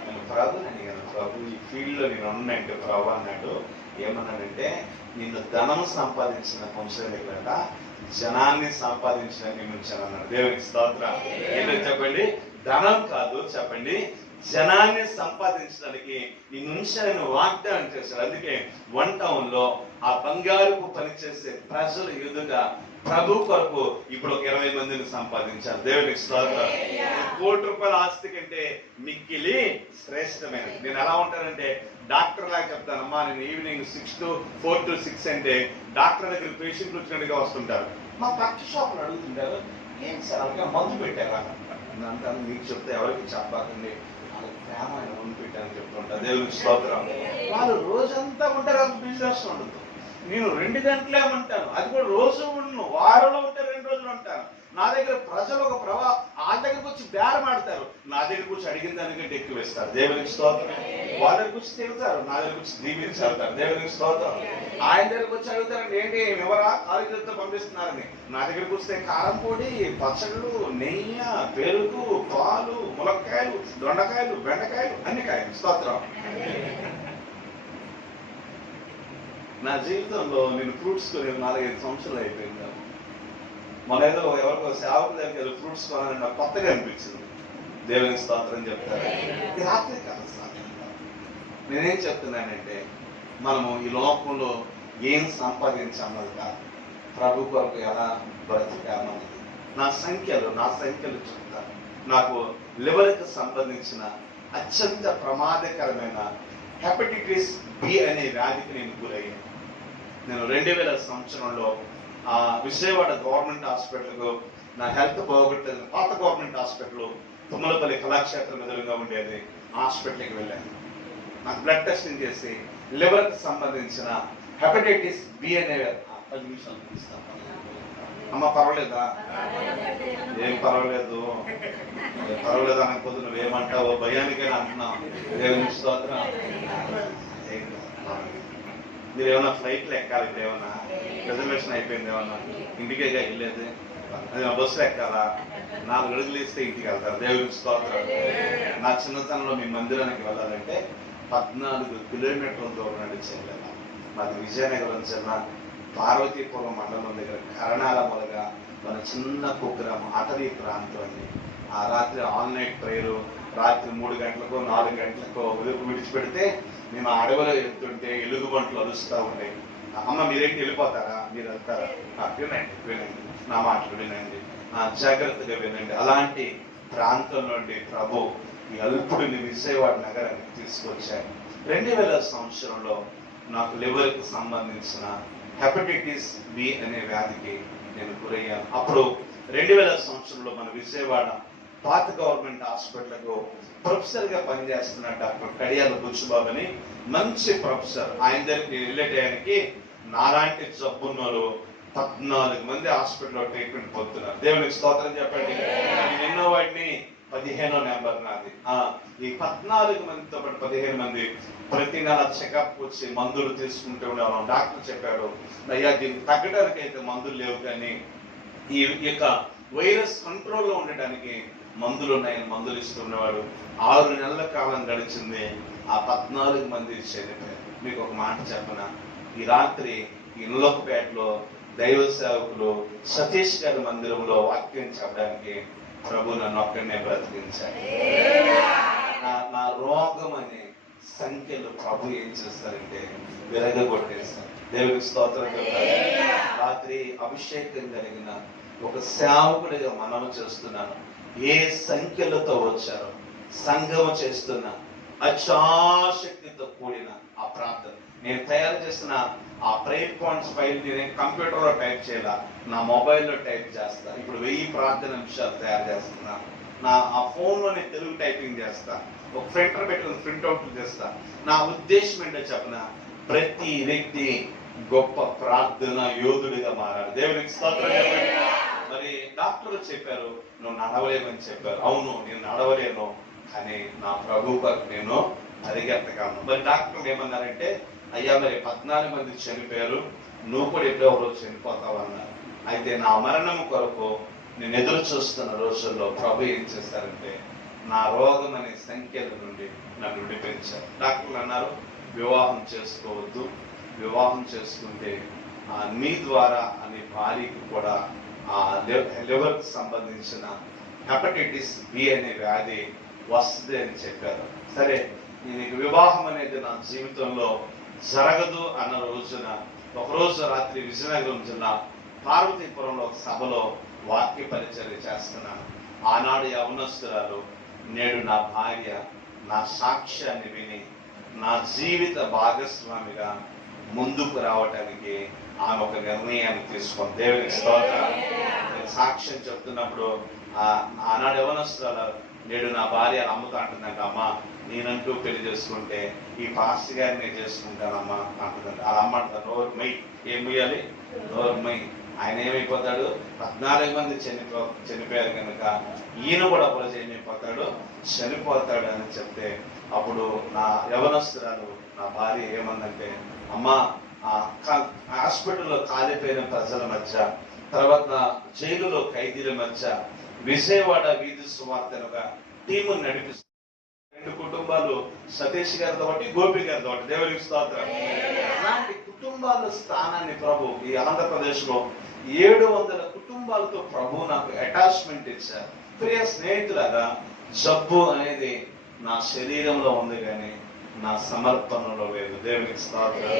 నేను ప్రభు అడిగాను. ప్రభు ఈ ఫీల్డ్ లో నేను ఉన్నాయంటే ప్రభు అన్నాడు. ఏమన్నాడంటే, నిన్ను ధనం సంపాదించిన వంశం జనాన్ని సంపాదించిన నిమించాను అన్నాడు. దేవునికి స్తోత్రం. ఏంటో చెప్పండి, ధనం కాదు, చెప్పండి జనాన్ని సంపాదించడానికి నీ నుంచాలని వాగ్దానం చేశాడు. అందుకే 1 టౌన్ లో ఆ బంగారుకు పనిచేసే ప్రజలు ఎదుట ప్రభు కొరకు ఇప్పుడు ఒక 20 మందిని సంపాదించారు. దేవునికి స్తోత్రం. ₹1,00,00,000 ఆస్తి కంటే మిక్కిలి శ్రేష్టమైనది. నేను ఎలా ఉంటానంటే, డాక్టర్ లాగా చెప్తానమ్మా. నేను ఈవినింగ్ 6 to 4 to 6 అంటే డాక్టర్ దగ్గర పేషెంట్లు వచ్చినట్టుగా వస్తుంటారు. మా పక్క షాపులు అడుగుతుంటారు, ఏం సార్ అలాగే మందు పెట్టారా అంటాను. మీకు చెప్తే ఎవరికి చెప్పకండి, వాళ్ళకి ప్రేమ ఆయన మందు పెట్టారని చెప్తుంటారు. దేవునికి స్తోత్రం. వాళ్ళు రోజంతా ఉంటారు, బిజినెస్ ఉండదు. నేను 2 గంటలే ఉంటాను, అది కూడా రోజు ఉండను. వారంలో ఉంటే 2 రోజులు ఉంటాను. నా దగ్గర ప్రజలు ఒక వాళ్ళ దగ్గరకు వచ్చి బేరం ఆడతారు, నా దగ్గరకు వచ్చి అడిగిన దానికంటే ఎక్కువ ఇస్తారు. దేవునికి స్తోత్రం. వాళ్ళ దగ్గరకు వచ్చి తిరుగుతారు, నా దగ్గరకు వచ్చి దీవించారు. దేవునికి స్తోత్రం. ఆయన దగ్గరకు వచ్చి అడుగుతారండి, ఏంటి ఎవరా కాలేజీలతో పంపిస్తున్నారని. నా దగ్గరకు వస్తే కారం పొడి, పచ్చళ్ళు, నెయ్యి, పెరుగు, పాలు, ములక్కాయలు, దొండకాయలు, బెండకాయలు, అన్ని కాయలు. స్తోత్రం. నా జీవితంలో నేను ఫ్రూట్స్ కొని 4-5 సంవత్సరాలు అయిపోయింది. మన ఏదో ఎవరికో సేవకు దగ్గర ఫ్రూట్స్ కొనాలని నాకు కొత్తగా అనిపించింది. దేవునికి స్తోత్రం చెప్తారు. ఇది రాత్రి కాదు. నేనేం చెప్తున్నానంటే, మనము ఈ లోకంలో ఏం సంపాదించామన్నది కాదు, ప్రభు కొరకు ఎలా బ్రతికామన్నది. నా సంఖ్యలు చెప్తాను. నాకు లివర్కి సంబంధించిన అత్యంత ప్రమాదకరమైన హెపటైటిస్ బి అనే వ్యాధికి నేను గురయ్యాను. నేను 2000 సంవత్సరంలో విజయవాడ గవర్నమెంట్ హాస్పిటల్కు నా హెల్త్ బాగొట్టేది. పాత గవర్నమెంట్ హాస్పిటల్ తుమ్మలపల్లి కళాక్షేత్రం ఎదురుగా ఉండేది. హాస్పిటల్కి వెళ్ళాను. నాకు బ్లడ్ టెస్టింగ్ చేసి లివర్కి సంబంధించిన హెపటైటిస్ బి అనే 10 నిమిషాలు ఇస్తాను. అమ్మ పర్వాలేదా? ఏం పర్వాలేదు అనకపోతే నువ్వేమంటావో భయానికైనా అంటున్నావు. దేవునికి స్తోత్రం. మీరు ఏమన్నా ఫ్లైట్లు ఎక్కాలి, ఏమన్నా రిజర్వేషన్ అయిపోయింది, ఏమన్నా ఇంటికే వెళ్ళేది, అది బస్సులో ఎక్కాలా? 4 అడుగులు వేస్తే ఇంటికి వెళ్తారు. దేవునికి స్తోత్రం. నా చిన్నతనంలో మీ మందిరానికి వెళ్ళాలంటే 14 కిలోమీటర్ల దూరం నడిచి వెళ్ళాలి. మాది విజయనగరం జిల్లా పార్వతీపురం మండలం దగ్గర కరణాల మొదలుగా మన చిన్న కుగ్రామం, అటవీ ప్రాంతం అండి. ఆ రాత్రి ఆల్ నైట్ ప్రేయరు, రాత్రి 3 గంటలకో 4 గంటలకో విడిచిపెడితే మేము అడవిలో వెళ్తుంటే ఎలుగుబంట్లు అలుస్తూ ఉండేవి. అమ్మ మీరేంటి వెళ్ళిపోతారా? మీరు వెళ్తారా? వినండి నా మాటలు వినండి, జాగ్రత్తగా వినండి. అలాంటి ప్రాంతం నుండి ప్రభు ఈ అల్పుడిని విజయవాడ నగరానికి తీసుకొచ్చారు. 2000 సంవత్సరంలో నాకు లివర్కి సంబంధించిన హెపటైటిస్ బి అనే వ్యాధికి నేను గురయ్యాను. అప్పుడు 2000 సంవత్సరంలో మన విజయవాడ పాత గవర్నమెంట్ హాస్పిటల్కు ప్రొఫెసర్ గా పనిచేస్తున్న డాక్టర్ కడియాల బుచ్చుబాబు అని మంచి ప్రొఫెసర్. ఆయన దగ్గరికి వెళ్ళే టయానికి నాలాంటి జబ్బున్నారు 14 మంది హాస్పిటల్లో ట్రీట్మెంట్ పొందుతున్నారు. దేవునికి స్తోత్రం చెప్పండి. ఎన్నో వాటిని 15వ నెంబర్ నాది. ఈ 14 మందితో పాటు 15 మంది ప్రతి నెల చెకప్ వచ్చి మందులు తీసుకుంటూ ఉండేవాళ్ళం. డాక్టర్ చెప్పాడు, అయ్యా దీనికి తగ్గడానికి అయితే మందులు లేవు, కానీ ఈ యొక్క వైరస్ కంట్రోల్లో ఉండటానికి మందులు ఉన్నాయని మందులు ఇస్తున్నవాడు. 6 నెలల కాలం గడిచింది, ఆ 14 మంది చనిపోయారు. మీకు ఒక మాట చెప్పనా, ఈ రాత్రి ఇన్లోకపేటలో దైవ సేవకులు సతీష్ గారి మందిరంలో వాక్యం చెప్పడానికి ప్రభు నన్ను ఒక్కడనే బ్రతికించాడు. నా రోగం అనే సంఖ్యలు ప్రభు ఏం చేస్తారంటే విరగగొట్టేస్తారు. దేవుడికి స్తోత్రం చెప్పాలి. రాత్రి అభిషేకం కలిగిన ఒక సేవకుడిగా మనము చేస్తున్నాను. ఏ సంఖ్యలతో వచ్చారో సంఘం చేస్తున్న అచాశక్తితో కూడిన ఆ ప్రార్థన నేను తయారు చేసిన ఆ ప్రేయర్ పాయింట్స్ ఫైల్ నేను కంప్యూటర్లో టైప్ చేయాల, నా మొబైల్లో టైప్ చేస్తా. ఇప్పుడు 1000 ప్రార్థన అంశాలు తయారు చేస్తున్నా. ఆ ఫోన్లోనే తెలుగు టైపింగ్ చేస్తా, ఒక ప్రింటర్ పెట్టుకుని ప్రింట్అవుట్లు చేస్తా. నా ఉద్దేశం ఏంటో చెప్పిన, ప్రతి వ్యక్తి గొప్ప ప్రార్థన యోధుడిగా మారాడు. దేవునికి స్తోత్రం చెప్పండి. మరి డాక్టర్లు చెప్పారు నువ్వు నడవలేమని చెప్పారు. అవును, నేను నడవలేను, కానీ నా ప్రభు కొరకు నేను పరిగెత్తగలను. మరి డాక్టర్లు ఏమన్నారంటే, అయ్యా మరి 14 మంది చనిపోయారు, నువ్వు కూడా ఎప్పుడో రోజు చనిపోతావు అన్నారు. అయితే నా మరణం కొరకు నేను ఎదురు చూస్తున్న రోజుల్లో ప్రభు ఏం చేశారంటే నా రోగం అనే సంఖ్యల నుండి నన్ను విడిపించారు. డాక్టర్లు అన్నారు వివాహం చేసుకోవద్దు, వివాహం చేసుకుంటే మీ ద్వారా అని భార్యకు కూడా లివర్కి సంబంధించిన హెపటైటిస్ బి అనే వ్యాధి వస్తుంది అని చెప్పారు. సరే, నీకు వివాహం అనేది నా జీవితంలో జరగదు అన్న రోజున ఒకరోజు రాత్రి విజయనగరం జిల్లా పార్వతీపురంలో ఒక సభలో వాక్య పరిచర్య చేస్తున్నాను. ఆనాడు యవనస్తురాలు, నేడు నా భార్య నా సాక్ష్యాన్ని విని నా జీవిత భాగస్వామిగా ముందుకు రావటానికి ఆమె ఒక నిర్ణయాన్ని తీసుకుంది. దేవునికి స్తోత్రం. సాక్ష్యం చెప్తున్నప్పుడు ఆనాడు యవనస్తురాలు, నేడు నా భార్య అమ్ముతా అంటుందంట, అమ్మ నేనంటూ పెళ్లి చేసుకుంటే ఈ పాస్టర్ గారిని చేసుకుంటానమ్మా అంటుందంట. అది అమ్మ అంటారు, నోరు మై. ఏం ముయ్యాలి? నోరు మై. ఆయన ఏమైపోతాడు? 14 మంది చనిపోయారు కనుక ఈయన కూడా ఒకరోజు ఏమైపోతాడు? చనిపోతాడు అని చెప్తే, అప్పుడు నా యవనస్తురాలు నా భార్య ఏమందంటే, అమ్మా హాస్పిటల్లో కాలిపోయిన ప్రజల మధ్య, తర్వాత జైలులో ఖైదీల మధ్య విజయవాడ వీధి సువార్తలుగా టీము నడిపిస్తారు. 2 కుటుంబాలు, సతీష్ గారితో ఒకటి, గోపి గారితో ఒకటి. దేవునికి స్తోత్రం. అలాంటి కుటుంబాల స్థానాన్ని ప్రభు ఈ ఆంధ్రప్రదేశ్ లో 700 కుటుంబాలతో ప్రభు నాకు అటాచ్మెంట్ ఇచ్చారు. ప్రియ స్నేహితులారా, జబ్బు అనేది నా శరీరంలో ఉంది కానీ నా సమర్పణలో లేదు. దేవునికి స్తోత్రం.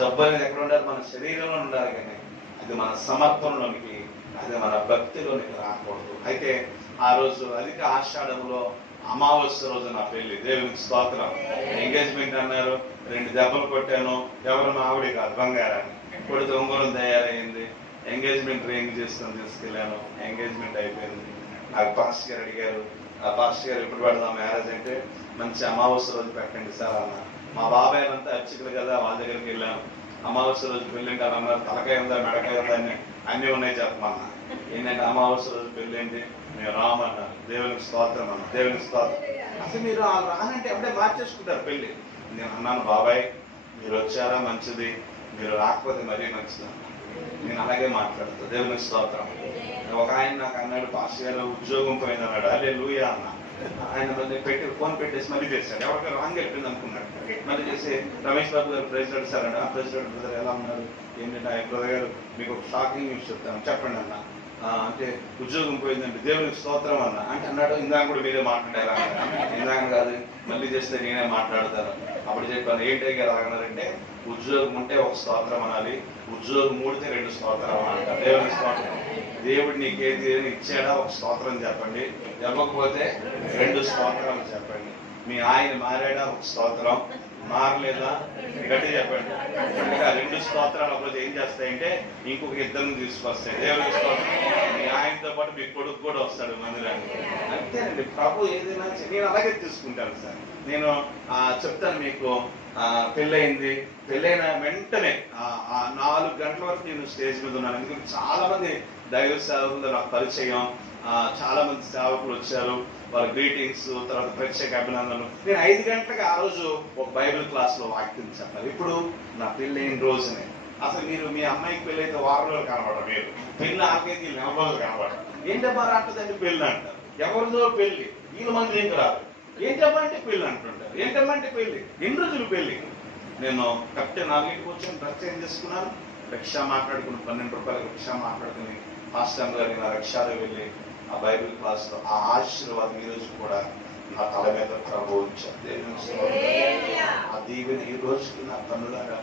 జబ్బు అనేది ఎక్కడ ఉండాలి? మన శరీరంలో ఉండాలి, కానీ అది మన సమర్పణలోనికి, అది మన భక్తిలోనికి రాకూడదు. అయితే ఆ రోజు అధిక ఆషాఢంలో అమావాస్య రోజు నా పెళ్లి. దేవునికి స్తోత్రం. ఎంగేజ్మెంట్ అన్నారు, 2 దెబ్బలు కొట్టాను. ఎవరు? మా ఆవిడ కాదు, బంగారాన్ని కొడితే ఉంగరం తయారైంది. ఎంగేజ్మెంట్ రింగ్ చేసుకొని తీసుకెళ్ళాను. ఎంగేజ్మెంట్ అయిపోయింది. నాకు పాస్టర్ గారు అడిగారు, పాస్టర్ గారు ఎప్పుడు పెడదాం మ్యారేజ్ అంటే, మంచి అమావాస్య రోజు పెట్టండి సార్ అన్న. మా బాబాయ్ అంతా అర్చకులు కదా, వాళ్ళ దగ్గరికి వెళ్ళాను. అమావాస్య రోజు పెళ్ళి అంటే అన్నారు, తలకాయ ఉందా మెడకాయ ఉందా అని అన్నీ ఉన్నాయి చెప్పమన్నా. ఏంటంటే అమావాస్య రోజు పెళ్ళి ఏంటి, మేము రామన్నారు. దేవునికి స్తోత్రం అన్న. దేవునికి స్తోత్రం. అసలు మీరు రానంటే అప్పుడే మార్చేసుకుంటారు పెళ్ళి. నేను అన్నాను, బాబాయ్ మీరు వచ్చారా మంచిది, మీరు రాకపోతే మరీ మంచిది. నేను అలాగే మాట్లాడుతాను. దేవునికి స్తోత్రం. ఒక ఆయన నాకు అన్నాడు, పాస్టర్ గారు ఉద్యోగం పోయింది అన్నాడు. అదే లూయా అన్న. ఆయన మళ్ళీ ఫోన్ పెట్టేసి మళ్ళీ చేశాడు. ఎవరికైనా రాంగ్ చెప్పింది అనుకున్నాడు. మళ్ళీ చేసి రమేష్ బాబు గారు ప్రెసిడెంట్ సార్ అండి. ఆ ప్రెసిడెంట్ బ్రదర్ ఎలా ఉన్నారు, ఏంటంటే ఆయన బ్రదర్ గారు మీకు ఒక షాకింగ్ న్యూస్ చెప్తాను చెప్పండి అన్న. అంటే ఉద్యోగం పోయిందండి. దేవునికి స్తోత్రం అన్న. అంటే అన్నాడు, ఇందాక కూడా మీరే మాట్లాడారా? ఇందాక కాదు, మళ్ళీ చేస్తే నేనే మాట్లాడతాను. అప్పుడు చెప్పాను, ఏంటి గారు అన్నారంటే, ఉద్యోగం ఉంటే ఒక స్తోత్రం అనాలి, ఉద్యోగం ఊడితే 2 స్తోత్రం అనాలి. దేవునికి స్తోత్రం. దేవుడు నీకు ఏది ఇచ్చాడా ఒక స్తోత్రం చెప్పండి, ఇవ్వకపోతే 2 స్తోత్రాలు చెప్పండి. మీ ఆయన మారాడా ఒక స్తోత్రం, మారలేదా గట్టి చెప్పండి. ఆ 2 స్తోత్రాలు ఒకరోజు ఏం చేస్తాయంటే ఇంకొక 2 తీసుకొస్తాయి. దేవునికి స్తోత్రం. మీ ఆయనతో పాటు మీ కొడుకు కూడా వస్తాడు మందిరానికి. అంతేనండి, ప్రభు ఏదైనా నేను అలాగే తీసుకుంటాను సార్. నేను చెప్తాను మీకు, పెళ్ళయింది, పెళ్ళైన వెంటనే 4 గంటల వరకు నేను స్టేజ్ మీద ఉన్నాను. ఎందుకంటే చాలా మంది దైవ సేవకులతో నాకు పరిచయం, చాలా మంది సేవకులు వచ్చారు, వాళ్ళ గ్రీటింగ్స్, తర్వాత ప్రత్యేక అభినందనలు. నేను 5 గంటలకు ఆ రోజు ఒక బైబిల్ క్లాస్ లో వాక్యం చెప్పాలి. ఇప్పుడు నా పెళ్ళైన రోజునే అసలు మీరు మీ అమ్మాయికి పెళ్ళి అయితే వారం రోజులు కనబడరు, మీరు పెళ్ళి ఆకేకి 40 రోజులు కనబడరు. ఏంటమ్మా అంటదండి పెళ్ళి అంటారు. ఎవరిదో పెళ్ళి, వీళ్ళ మంది ఏం రాదు. ఏంటమ్మా అంటే పెళ్ళి అంటుంటారు. ఏంటమ్మా అంటే పెళ్ళి, ఎన్ని రోజులు పెళ్ళి. నేను కరెక్ట్ 4కి వచ్చాను, డ్రెస్ చేంజ్ చేసుకున్నాను, రిక్షా మాట్లాడుకుని 12 రూపాయలకు రిక్షా మాట్లాడుకుని హాస్టల్ గారి నా రిక్షాలో వెళ్ళి ఆ బైబిల్ క్లాస్ లో ఆ ఆశీర్వాదం ఈ రోజు కూడా నా తల మీద ప్రభు ఆ దీవెన ఈ రోజుకి నా కన్నులారా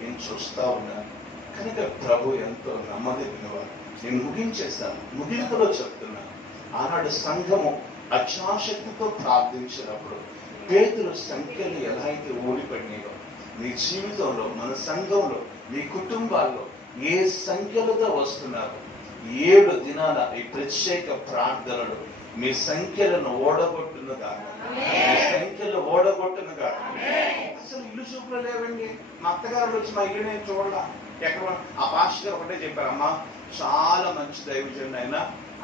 నేను చూస్తా ఉన్నాను. కనుక ప్రభు ఎంతో నమ్మదగినవాడు. నేను ముగించేస్తాను, ముగింపులో చెప్తున్నాను. ఆనాడు సంఘము అక్షాశక్తితో ప్రార్థించినప్పుడు పేతురు సంఖ్యలు ఎలా అయితే ఓడిపడినాయో నీ జీవితంలో, మన సంఘంలో, నీ కుటుంబాల్లో ఏ సంఖ్యలుగా వస్తున్నారు 7 దినాల ఈ ప్రత్యేక ప్రార్థనలు మీ సంఖ్యలను ఓడగొట్టునుగా, మీ సంఖ్యలు ఓడగొట్టునుగా. అసలు ఇల్లు చూపులో లేవండి. మా అత్తగారు వచ్చి మా ఇల్లు నేను చూడాల. ఎక్కడ ఆ పాస్టర్ గారు ఒకటే చెప్పారమ్మా, చాలా మంచి దైవజనుడు ఆయన,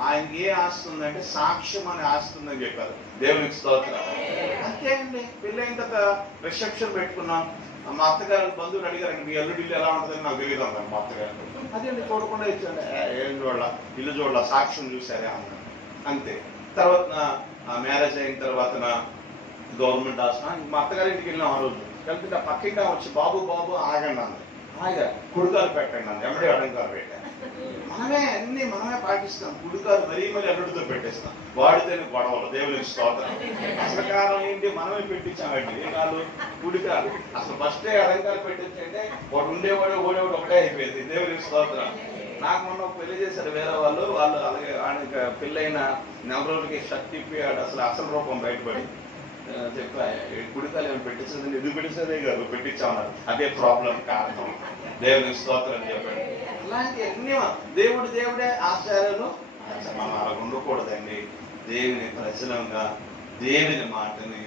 ఆయనకి ఏ ఆస్తి ఉందంటే సాక్ష్యం అనే ఆస్తి ఉందని చెప్పారు. దేవునికి స్తోత్రం. అంతే అండి. పెళ్ళైన తర్వాత రిసెప్షన్ పెట్టుకున్నాం. మా అత్తగారు బంధువులు అడిగారు, మీ అల్లుడి ఇల్లు ఎలా ఉంటుందని నాకు తెలియదు అన్నారు మా అత్తగారు. అదేంటి చూడకుండా ఇచ్చాను. ఏం చూడాల, ఇల్లు చూడాల, సాక్ష్యం చూసారే అన్నాను. అంతే. తర్వాత మ్యారేజ్ అయిన తర్వాత గవర్నమెంట్ హాస్పిటల్ మా అత్తగారి ఇంటికి వెళ్ళినాం. ఆ రోజు వెళ్తుంటే పక్కింటి వచ్చి బాబు బాబు ఆగండి అంది. ఆగా కుడుకాలు పెట్టండి అంది. ఎమ్మడే అడంకాలు పెట్టాను. మనమే పాటిస్తాం. కుడుకాలు మరీ అల్లుడితో పెట్టేస్తాం. వాడితేనే గొడవలు. దేవునికి స్తోత్రం. అసలు కారణం ఏంటి, మనమే పెట్టించామండి. ఏ కాదు కుడికాలు. అసలు ఫస్టే అలంకారం పెట్టించంటే వాడు ఉండేవాడు ఓడేవాడు ఒకటే అయిపోయింది. దేవునికి స్తోత్రం. నాకు మొన్న పెళ్లి చేశారు వేరే వాళ్ళు. అలాగే ఆయనకి పెళ్ళైన 4 రోజులకి షర్ట్ తిప్పి అసలు రూపం బయటపడి చెప్పా, కుడికాలు ఏమైనా పెట్టించదండి. ఎందుకు పెట్టించదే కాదు, పెట్టించామన్నారు. అదే ప్రాబ్లం కారణం. దేవునికి స్తోత్రం చెప్పండి. అలాంటి అన్ని దేవుడే ఆచారాలు. మనం అలా ఉండకూడదండి. దేవుని ప్రజలంగా దేవుని మాటని,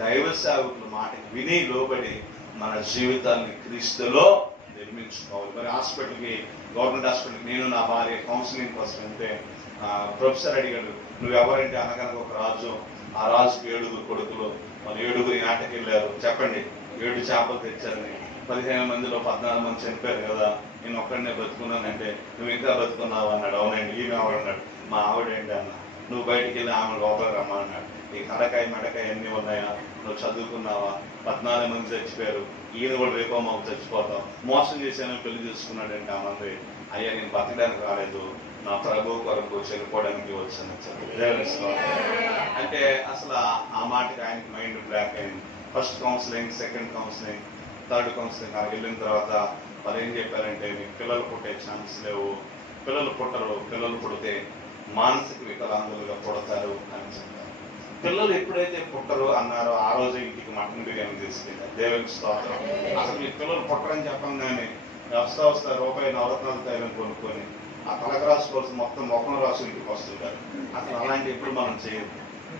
దైవ సేవకుల మాటని విని లోబడి మన జీవితాన్ని క్రీస్తులో నిర్మించుకోవాలి. మరి హాస్పిటల్కి, గవర్నమెంట్ హాస్పిటల్కి నేను నా భార్య కౌన్సిలింగ్ కోసం వెళ్తే ప్రొఫెసర్ అడిగాడు, నువ్వెవరంటే అనగనగా ఒక రాజు, ఆ రాజుకి 7 కొడుకులు, మరి 7 నాటకి వెళ్ళారు. చెప్పండి, 7 చేపలు తెచ్చారని. 15 మందిలో 14 మంది చనిపోయారు కదా, నేను ఒక్కడనే బతుకున్నానంటే నువ్వు ఇంకా బతుకున్నావు అన్నాడు. అవునండి. ఈమె ఆవిడ అన్నాడు. మా ఆవిడేంటి అన్న. నువ్వు బయటికి వెళ్ళి ఆమె లోపల రమ్మా అన్నాడు. ఈ కడకాయ మెడకాయ అన్నీ ఉన్నాయా, నువ్వు చదువుకున్నావా, 14 మంది చచ్చిపోయారు, ఈయన కూడా రేపో మాకు చచ్చిపోతాం, మోసం చేశాను పెళ్లి చేసుకున్నాడంటే ఆ మంది. అయ్యా నేను బతకడానికి రాలేదు, నా ప్రభు కొరకు చనిపోవడానికి వచ్చాను. అంటే అసలు ఆ మాటకి ఆయనకి మైండ్ బ్లాక్ అయింది. First counselling, second counselling, third counselling వెళ్ళిన తర్వాత వాళ్ళు ఏం చెప్పారంటే, మీకు పిల్లలు పుట్టే ఛాన్స్ లేవు, పిల్లలు పుట్టరు, పిల్లలు పుడితే మానసిక వికలాంగులుగా పుడతారు అని చెప్పారు. పిల్లలు ఎప్పుడైతే పుట్టరు అన్నారో ఆ రోజు ఇంటికి మటన్ బిర్యానీ తీసుకెళ్ళారు. దేవునికి స్తోత్రం. అసలు మీ పిల్లలు పుట్టరని చెప్పంగానే వస్తా రూపాయి నవరత్నాల తైలం కొనుక్కొని ఆ తలకు రాసుకోవాల్సి మొత్తం మొక్కలు రాసు ఇంటికి వస్తుంటారు. అసలు అలాంటి ఎప్పుడు మనం చేయదు.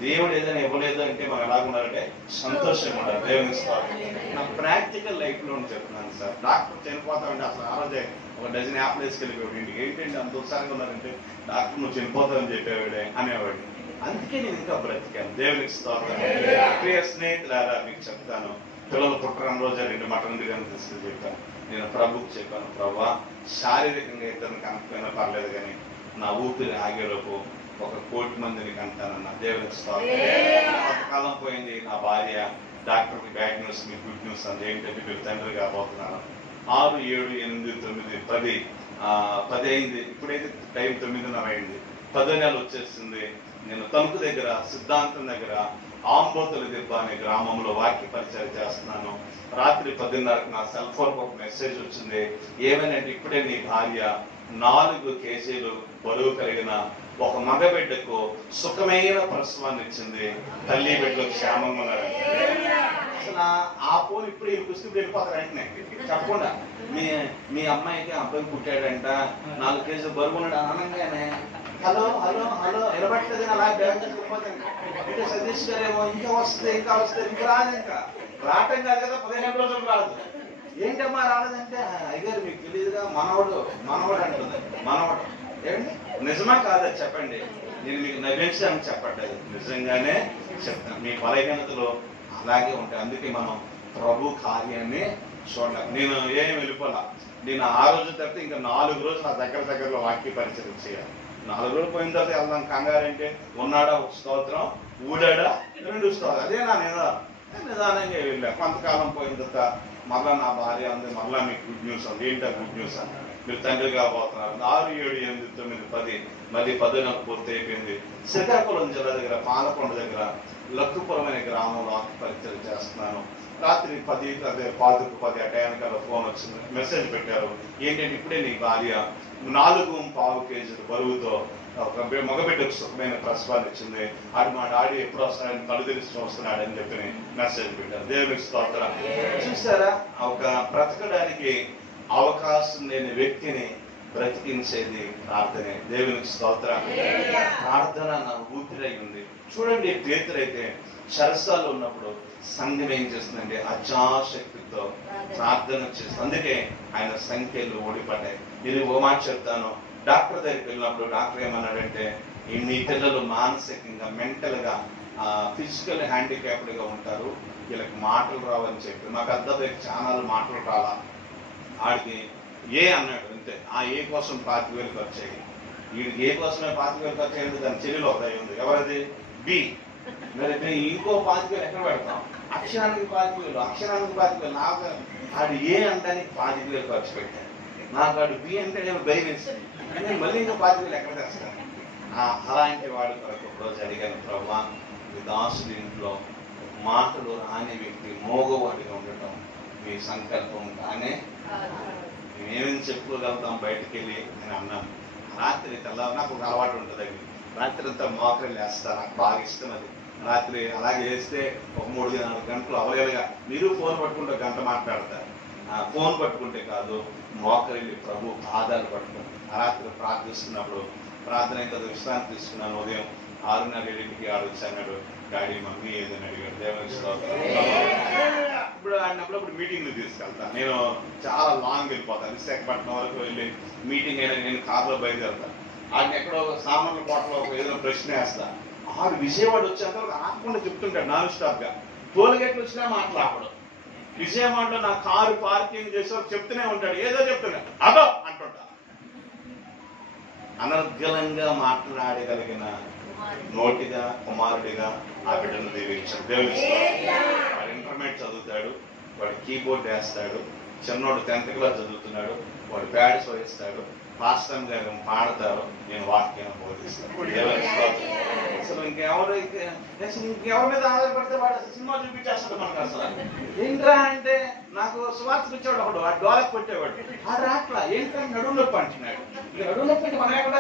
దేవుడు ఏదైనా ఇవ్వలేదు అంటే మనం ఎలాగున్నారంటే సంతోషంగా ఉండాలి. దేవునికి స్తోత్రం. నా ప్రాక్టికల్ లైఫ్ లో చెప్తున్నాను సార్. డాక్టర్ చనిపోతామంటే అసలు ఆ రోజే ఒక డజన్ యాప్లు వేసుకెళ్ళిపోయాడు ఇంటికి. ఏంటంటే అంత ఉత్సాహంగా ఉన్నారంటే, డాక్టర్ నువ్వు చనిపోతావని చెప్పేవాడే అనేవాడు. అందుకే నేను ఇంకా బ్రతికాను. దేవునికి స్తోత్రం. ప్రియ స్నేహితులారా, మీకు చెప్తాను, పిల్లలు పుట్టడం రోజే 2 మటన్ బిర్యానీ తీసుకుని చెప్పాను. నేను ప్రభుకి చెప్పాను, ప్రభా శారీరకంగా ఇతరుని కనకపోయినా పర్లేదు కానీ నా ఊపిరి ఆగేలోపు 1 కోటి మందిని కంటానన్న. దేవునికి స్తోత్రం. కొంతకాలం పోయింది. నా భార్య డాక్టర్కి బ్యాడ్ న్యూస్, మీ గుడ్ న్యూస్ అంది. ఏంటంటే మీరు తండ్రి కాబోతున్నాను. 6, 7, 8, 9, 10 అయింది. ఇప్పుడైతే టైం 9:30 అయింది. 10వ నెల వచ్చేస్తుంది. నేను తణుకు దగ్గర, సిద్ధాంతం దగ్గర ఆంబోతుల దిబ్బ అనే గ్రామంలో వాక్య పరిచయం చేస్తున్నాను. రాత్రి 10:30కి నా సెల్ ఫోన్కి ఒక మెసేజ్ వచ్చింది. ఏమనంటే, ఇప్పుడే నీ భార్య 4 కేజీలు బరువు కలిగిన ఒక మగబిడ్డకు సుఖమైన ప్రసవాన్ని ఇచ్చింది, తల్లి బిడ్డలు క్షేమంగా ఉన్నారండి. అసలు ఆ ఫోన్ ఇప్పుడు ఈ పుస్తకం వెళ్ళిపోతారు వెంటనే చెప్పకుండా. మీ అమ్మాయికి అబ్బాయి పుట్టాడంట, 4 కేజీలు బరువు ఉన్నాడు అనగానే హలో హలో హలో నిలబట్టలేదు. అలా బ్యాంక్ వెళ్ళిపోతాను. అంటే సతీష్ గారేమో ఇంకా వస్తుంది ఇంకా రాదు. ఇంకా రావటం కాదు కదా, 15 రోజులు రాదు. ఏంటమ్మా రాలేదంటే, అయ్యారు మీకు తెలియదుగా, మనవడు అంటుంది. మనవడు ఏమండి, నిజమా కాదా చెప్పండి. నేను మీకు నవ్వించడానికి చెప్పట్లేదు, నిజంగానే చెప్తాను. మీ బలహీనతలో అలాగే ఉంటాయి. అందుకే మనం ప్రభు కార్యాన్ని చూడలే. నేను ఏం వెళ్ళిపోలా. నేను ఆ రోజు తప్పితే ఇంకా 4 రోజులు నా దగ్గరలో వాక్య పరిచయం చేయాలి. 4 రోజులు పోయిన తర్వాత వెళ్దాం కంగారంటే ఉన్నాడా ఒక స్తోత్రం, ఊడాడా 2 స్తోత్రం, అదే నా నిదానంగా వెళ్ళా. కొంతకాలం పోయిన తర్వాత మరలా నా భార్య అంది, మరలా మీకు గుడ్ న్యూస్ అంది. ఏంటా గుడ్ న్యూస్ అని, మీరు తండ్రి కాబోతున్నారు. 6, 7, 8, 9, 10 మళ్ళీ 10 నాకు పూర్తి అయిపోయింది. శ్రీకాకుళం జిల్లా దగ్గర పాలకొండ దగ్గర లక్కుపురం అనే గ్రామంలో పరిచయం చేస్తున్నాను. రాత్రి 10 ఆ టైంకల్లా ఫోన్ వచ్చింది, మెసేజ్ పెట్టారు. ఏంటంటే ఇప్పుడే నీ భార్య 4.25 కేజీల బరువుతో ఒక మగబిడ్డకు సుఖమైన ప్రసవాన్ని ఇచ్చింది. అది మా డాడీ ఎప్పుడు వస్తాడని కళ్ళు తెలిసి వస్తున్నాడని చెప్పి మెసేజ్ పెట్టారు. దేవునికి స్తోత్రం. చూసారా, ఒక బ్రతకడానికి అవకాశం లేని వ్యక్తిని బ్రతికించేది ప్రార్థనే. దేవునికి స్తోత్రం. ప్రార్థన నా ఊపిరై ఉంది. చూడండి, పేతురైతే చెరసాల్లో ఉన్నప్పుడు సంఘం ఏం చేస్తుందంటే అజాశక్తితో ప్రార్థన చేస్తుంది. అందుకే ఆయన సంఖ్యలు ఓడిపడ్డాయి. నేను ఓ మాట చెప్తాను, డాక్టర్ దగ్గరికి వెళ్ళినప్పుడు డాక్టర్ ఏమన్నాడంటే, మీ పిల్లలు మానసికంగా మెంటల్ గా ఫిజికల్ హ్యాండిక్యాప్డ్ గా ఉంటారు, వీళ్ళకి మాటలు రావని చెప్పి. మాకు అర్థం చాలా మాటలు రాలా. ఆడికి ఏ అన్నాడు అంతే. ఆ ఏ కోసం 25,000 ఖర్చు అయ్యి, వీడికి ఏ కోసమే 25,000 ఖర్చు అయ్యింది. దాని చెల్లిలో ఒకటి ఉంది. ఎవరిది? బి. మరి ఇంకో 25,000 ఎక్కడ పెడతాం? అక్షరానికి 25,000 నాకు ఆడు ఏ అంటానికి 25,000 ఖర్చు పెట్టాను. నాకు ఆడు బి అంటే నేను భయం వేసింది. నేను మళ్ళీ ఇంకో 25,000 ఎక్కడ తెస్తాను? అలాంటి వాడు కొరకు ఒకరోజు అడిగాను, ప్రభా మీ దాసుడి ఇంట్లో మాటలు రాని వ్యక్తి మోగవాడిగా ఉండటం మీ సంకల్పం కానీ మేమేం చెప్పుకోగలుగుతాం బయటకు వెళ్ళి అని అన్నాను. రాత్రి తెల్లవారు నాకు ఒక అలవాటు ఉంటుంది. అది రాత్రి అంతా మోకరిల్లు వేస్తాను, నాకు బాగా ఇష్టం అది. రాత్రి అలాగే వేస్తే ఒక 3-4 గంటలు అవలేలుగా. మీరు ఫోన్ పట్టుకుంటే గంట మాట్లాడతారు. ఫోన్ పట్టుకుంటే కాదు, మోకరిల్లి ప్రభు పాదాలు పట్టుకుంటాను. రాత్రి ప్రార్థిస్తున్నప్పుడు ప్రార్థన ఇంకా విశ్రాంతి తీసుకున్నాను. ఉదయం 6:30 ఆడొచ్చాడు. డాడీ మమ్మీ ఏదని అడిగాడు. దేవునికి స్తోత్రం. ఇప్పుడు ఆడినప్పుడు మీటింగ్లు తీసుకెళ్తాను. నేను చాలా లాంగ్ వెళ్ళిపోతాను. విశాఖపట్నం వరకు వెళ్ళి మీటింగ్ అయినా నేను కార్లో బయలుదేరుతాను. ఆడిని ఎక్కడో సామాన్ల కోటలో ఏదైనా ప్రశ్న వేస్తాను. ఆడు విజయవాడ వచ్చేంత ఆకుండా చెప్తుంటాడు నాన్ స్టాప్ గా. టోల్గేట్లు వచ్చినా మాట్లాడడు. విజయవాడలో నా కారు పార్కింగ్ చేసే చెప్తూనే ఉంటాడు, ఏదో చెప్తున్నాడు, అదో అంటుంటా. అనర్గళంగా మాట్లాడగలిగిన నోటిగా కుమారుడిగా ఆ బిడ్డను దీవించాడు. దేవుని వాడు ఇంటర్మీడియట్ చదువుతాడు, వాడు కీబోర్డ్ వేస్తాడు. చిన్నోడు 10th క్లాస్ చదువుతున్నాడు, వాడు ప్యాడ్స్ వేస్తాడు. పాస్టర్ గారు పాడతారు, నేను వాక్యాన్ని బోధిస్తాను. అసలు ఇంకెవరి మీద ఆధారపడితే వాడు సినిమా చూపించేస్తాడు మనకు. అసలు ఏంట్రా అంటే, నాకు సువార్త ఇచ్చాడు ఒకడు, వాడు డోలకు పెట్టేవాడు. ఆడు రాట్లా, ఏంట్రా నడుము నొప్పి అంటున్నాడు. ఇక నడుము నొప్పి మనం ఎక్కడ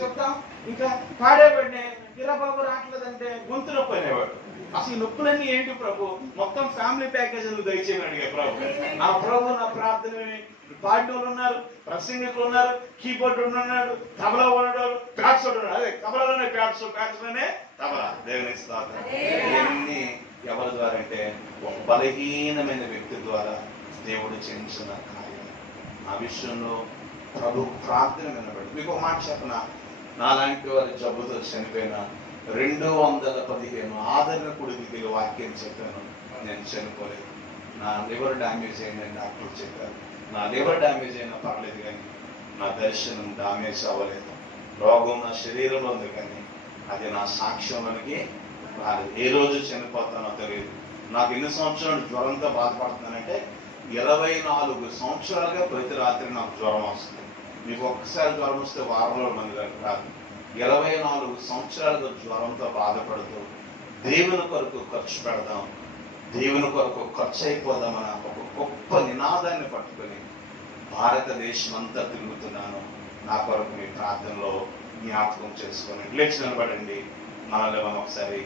చెప్తాం? ఇంకా పాడేవాడిని, ఇరా బాబు రావట్లేదంటే గొంతు నొప్పి అనేవాడు. అసలు నొప్పులన్నీ ఏంటి ప్రభు? మొత్తం ఫ్యామిలీ ప్యాకేజ్ దయచేయని అడిగా ప్రభు. ఆ ప్రభు నా ప్రార్థన పాటలు ఉన్నారు, ప్రసంగికులు ఉన్నారు, కీబోర్డ్ ఉన్నాడు, తబలా ఉన్నాడు, ప్యాడ్స్ ఉన్నాడు. అదే తబలాలోనే ప్యాడ్స్లోనే తబలా. దేవుని స్తోత్రం. ఇవన్నీ ఎవరి ద్వారా అంటే ఒక బలహీనమైన వ్యక్తి ద్వారా దేవుడు చేయించిన కార్యం. ఆ విషయంలో ప్రభు ప్రార్థన వినబడి. మీకు ఒక మాట చెప్పనా, నాలాంటి వారి జబ్బుతో చనిపోయిన 215 ఆదరణ కుడికి వాక్యం చెప్పాను. నేను చనిపోలేదు. నా లివర్ డ్యామేజ్ అయిందని డాక్టర్ చెప్పారు. నా లివర్ డ్యామేజ్ అయినా పర్లేదు, కానీ నా దర్శనం డ్యామేజ్ అవ్వలేదు. రోగం నా శరీరంలో ఉంది, కానీ అది నా సాక్ష్యంలోనికి రాలేదు. ఏ రోజు చనిపోతానో తెలియదు. నాకు ఎన్ని సంవత్సరాలు జ్వరంతో బాధపడుతున్నానంటే 24 సంవత్సరాలుగా ప్రతి రాత్రి నాకు జ్వరం వస్తుంది. మీకు ఒక్కసారి జ్వరం వస్తే వారంలో మంది రాదు. 24 సంవత్సరాలుగా జ్వరంతో బాధపడుతూ దేవుని కొరకు ఖర్చు పెడదాం, దేవుని కొరకు ఖర్చు అయిపోదామని ఒక గొప్ప నినాదాన్ని పట్టుకొని భారతదేశం అంతా తిరుగుతున్నాను. నా కొరకు మీ ప్రార్థనలో జ్ఞాపకం చేసుకొని లేచి నిలబడండి. మనల్ని మనం ఒకసారి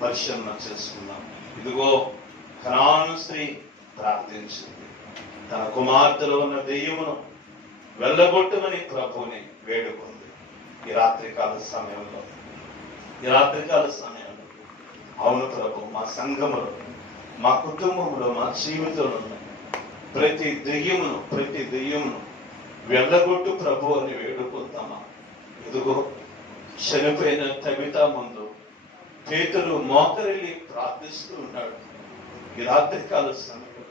పరిశీలన చేసుకుందాం. ఇదిగో కనాను స్త్రీ ప్రార్థించింది. తన కుమార్తెలో ఉన్న దెయ్యమును వెళ్ళగొట్టమని ప్రభువుని వేడుకుంది. ఈ రాత్రికాల సమయంలో అవును ప్రభు, మా సంఘములో, మా కుటుంబంలో, మా జీవితంలో ప్రతి దెయ్యమును వెళ్ళగొట్టు ప్రభు అని వేడుకుంటామా. ఇదిగో చనిపోయిన తబితా ముందు పేతురు మోకరిల్లి ప్రార్థిస్తూ ఉన్నాడు. ఈ రాత్రికాల సమయంలో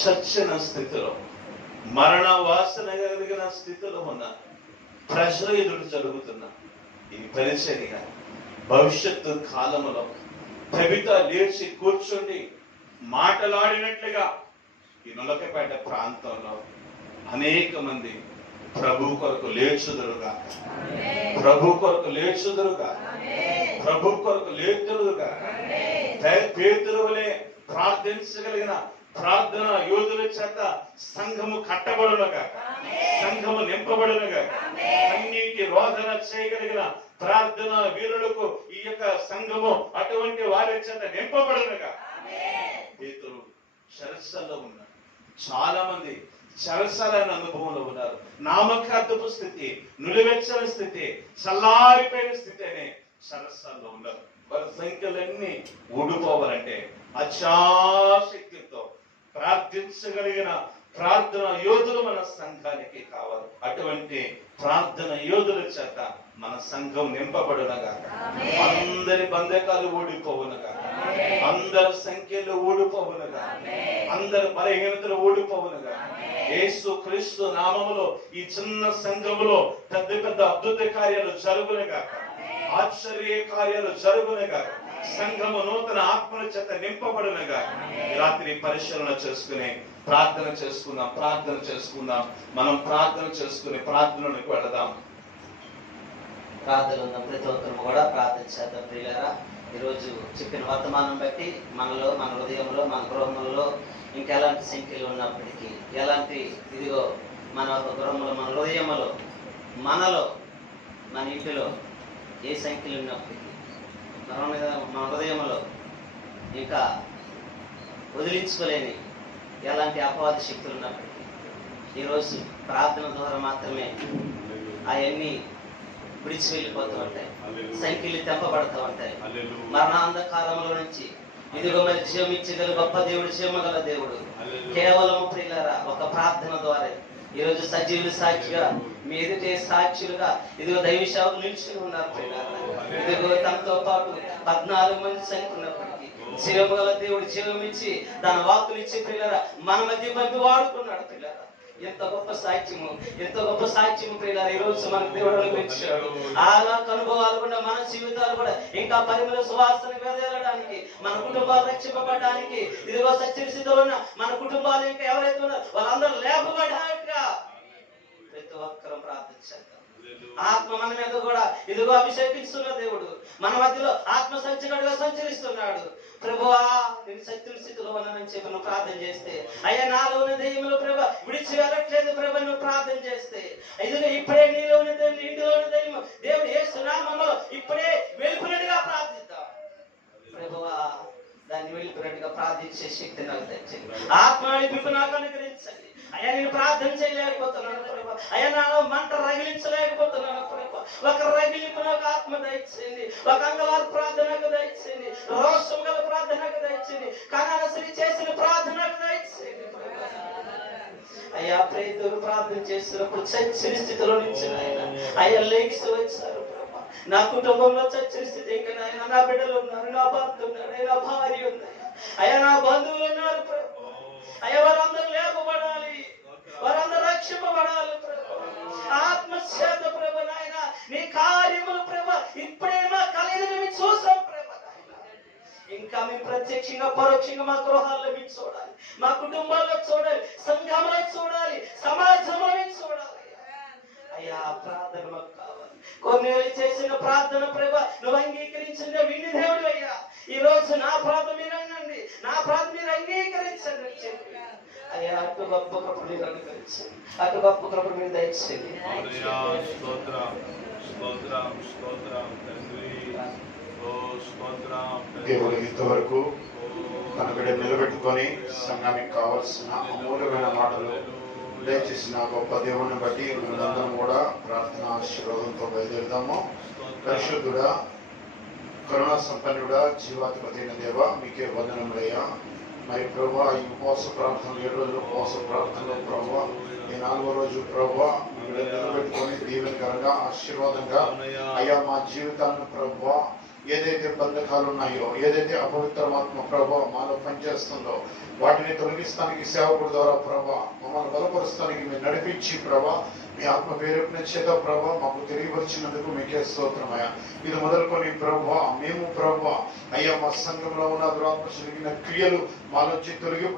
చచ్చిన స్థితిలో, మరణ వాసన కలిగిన స్థితిలో ఉన్న ప్రజల ఎదురు జరుగుతున్న ఈ పరిచర్య భవిష్యత్తు కాలములో కవిత లేచి కూర్చుండి మాటలాడినట్లుగా ఈ నొలకపేట ప్రాంతంలో అనేక మంది ప్రభు కొరకు లేచుదురుగా, ప్రభు కొరకు లేచుదురుగా, ప్రభు కొరకు లేచుదురుగా. పేతురు వలె ప్రార్థించగలిగిన ప్రార్థన యోధుల చేత సంఘము కట్టబడునుగా, సంఘము నింపబడునుగా. అన్నిటి రోదన చేయగలిగిన ప్రార్థన వీరులకు ఈ యొక్క సంఘము అటువంటి వారి చేత నింపబడునుగా. పేతురు చెరసాలలో ఉన్నారు. చాలా మంది చెరసాలైన అనుభవంలో ఉన్నారు. నామకార్థపు స్థితి, నులివెచ్చని స్థితి, చల్లారిపోయిన స్థితి అనే చెరసాలలో ఉన్నారు. వారి సంఖ్యలన్నీ ఊడిపోవాలంటే అత్యాశక్తితో ప్రార్థించగలిగిన ప్రార్థన యోధులు మన సంఘానికి కావాలి. అటువంటి ప్రార్థన యోధుల చేత మన సంఘం నింపబడునగా, అందరి బంధకాలు ఊడిపోవునగా, అందరి సంఖ్యలు ఊడిపోవునగా, అందరి బలహీనతలు ఊడిపోవునగా. యేసు క్రీస్తు నామములో ఈ చిన్న సంఘములో పెద్ద పెద్ద అద్భుత కార్యాలు జరుగునగా, ఆశ్చర్య కార్యాలు జరుగునగా, సంఘము నూతన ఆత్మల చేత నింపబడునగా. రాత్రి పరిశీలన చేసుకుని ప్రార్థన చేసుకుందాం. మనం ప్రార్థన చేసుకుని ప్రార్థనలోకి వెళదాం. ప్రార్థన ఉందాం. ప్రతి ఒక్కరు కూడా ప్రార్థన చేద్దాం. ప్రియులారా, ఈరోజు చెప్పిన వర్తమానం బట్టి మనలో, మన హృదయంలో, మన గృహంలో ఇంకెలాంటి సంఖ్యలు ఉన్నప్పటికీ, ఎలాంటి ఇదిగో మన ఒక గృహంలో, మన హృదయంలో, మనలో, మన ఇంటిలో ఏ సంఖ్యలు ఉన్నప్పటికీ, మన హృదయంలో ఇంకా వదిలించుకోలేని ఎలాంటి అపవాద శక్తులు ఉన్నప్పటికీ ఈరోజు ప్రార్థన ద్వారా మాత్రమే అవన్నీ విడిచి వెళ్ళిపోతూ ఉంటాయి. సంఖ్యలు తెంపబడుతూ ఉంటాయి. మరణాంధకారంలో నుంచి ఇదిగో మరి జీవం ఇచ్చగల గొప్ప దేవుడు, జీవమగల దేవుడు కేవలం ప్రియులారా ఒక ప్రార్థన ద్వారా ఈరోజు సజీవులు సాక్షిగా, మీ ఎదుటే సాక్షులుగా ఇదిగో దైవ సేవకులు నిలిచి ఉన్నారు ప్రియులారా. ఇదిగో తనతో పాటు 14 మంది చనిపోయినప్పటికీ జీవమగల దేవుడు జీవం ఇచ్చి తన వాక్కులు ఇచ్చి ప్రియులారా మన మధ్య పంపి వాడుకున్నాడు ప్రియులారా. ఎంత గొప్ప సాక్ష్యము ప్రియులారా ఈ రోజు మనకు దేవుడు అనుగ్రహించాడు. అలా అనుభవాలు కూడా మన జీవితాలు కూడా ఇంకా పరిమళ సువాసన వెదజల్లడానికి, మన కుటుంబాలు రక్షింపబడడానికి, ఇదిగో సత్య స్థితిలో ఉన్న మన కుటుంబాలు ఇంకా ఎవరైతే ఉన్నారో వాళ్ళందరూ లేపబడ్డాక ప్రతి ఒక్కరూ ప్రార్థించారు. ఆత్మ మన మీద కూడా ఇదిగో అభిషేకిస్తున్న దేవుడు మన మధ్యలో ఆత్మ సంచరుడుగా సంచరిస్తున్నాడు. ప్రభువా నేను సత్యం స్థితిలో ఉన్నానని చెప్పి నువ్వు ప్రార్థన చేస్తే, అయ్యా నాలో ఉన్న దెయ్యములు ప్రభు విడిచి వెళ్ళట్లేదు ప్రభు నువ్వు ప్రార్థన చేస్తే, ఇదిగో ఇప్పుడే నీలో ఉన్న దెయ్యం, ఇంటిలో ఉన్న దెయ్యం దేవుడు యేసు నామములో ఇప్పుడే వెళ్ళిపోయినట్టుగా ప్రార్థిద్దాం. ప్రభువా దాన్ని వెళ్ళిపోయినట్టుగా ప్రార్థించే శక్తి నాకు తెచ్చండి. ఆత్మ నడిపింపు నాకు అనుగ్రహించండి. అయ్యా నేను ప్రార్థన చేయలేకపోతున్నాను ప్రభు, అయ్యా నాలో మంట రగిలించలేకపోతున్నాను ప్రభు. ఒక రగిలింపు నాకు ఆత్మ దయచేయండి, ఒక అంగవారు ప్రార్థనకు దయచేయండి, రోషం గల ప్రార్థనకు దయచేయండి, కనాలసరి చేసిన ప్రార్థనకు దయచేయండి. అయ్యా ప్రేతులు ప్రార్థన చేసినప్పుడు చచ్చిన స్థితిలో నుంచి అయ్యా లేచి వచ్చారు ప్రభు. నా కుటుంబంలో చచ్చిన స్థితి ఇంకా నాయన, నా బిడ్డలు ఉన్నారు, నా భర్త ఉన్నారు, నా భార్య ఉంది, అయ్యా నా బంధువులు ఉన్నారు ప్రభు. అయ్యా వారందరూ లేపబడాలి, వారందరూ రక్షింపబడాలి ప్రభు. ఆత్మచేత ప్రభు నాయన నీ కార్యములు ప్రభు ఇప్పుడే మా కళను మేము చూసాం ప్రభు. ఇంకా మేము ప్రత్యక్షంగా పరోక్షంగా మా గృహాల్లో మేము చూడాలి, మా కుటుంబాల్లో చూడాలి, సంఘంలో చూడాలి, సమాజంలో మేము చూడాలి. అయ్యా ప్రార్థన మాకు కావాలి. కొన్ని చేసిన ప్రార్థన ప్రభు నువ్వు అంగీకరించిన విని దేవుడు అయ్యా. ఈ రోజు నా ప్రార్థన మీరు అనండి, నా ప్రార్థన మీరు అంగీకరించండి చెప్పి అయ్యా అటు గొప్ప కృప మీరు అనుగ్రహించండి, అటు గొప్ప కృప మీరు దయచేయండి. దేవుడు ఇంతవరకు తన బిడ్డ నిలబెట్టుకొని సంఘానికి కావలసిన అమూల్యమైన మాటలు దయచేసిన గొప్ప దేవుని బట్టి మనందరం కూడా ప్రార్థన ఆశీర్వాదంతో బయలుదేరుదాము. పరిశుద్ధుడా, కరుణా సంపన్నుడా, జీవాధిపతి అయిన దేవ మీకే వందనములయ్యా. మరి ప్రభు ఈ ఉపవాస ప్రార్థనలు 7 రోజుల ఉపవాస ప్రార్థనలో ప్రభు ఈ 4వ రోజు ప్రభు నిలబెట్టుకొని దీవెనకరంగా ఆశీర్వాదంగా అయ్యా మా జీవితాలను ప్రభు ఏదైతే బంధకాలు ఉన్నాయో, ఏదైతే అపవిత్రమాత్మ ప్రభా మాలో పనిచేస్తుందో వాటిని తొలగిస్తానికి సేవకుడు ద్వారా ప్రభా మమ్మల్ని బలపరుస్తానికి మీరు నడిపించి ప్రభా మీ ఆత్మ ప్రేరేపణ చేత ప్రభా మాకు తెలియపరిచినందుకు మీకే స్తోత్రమయ్యా. ఇది మొదలుకొని ప్రభా మేము ప్రభా అయ్యా మా సంఘంలో ఉన్న దురాత్మ కలిగిన క్రియలు మాలోంచి తొలగి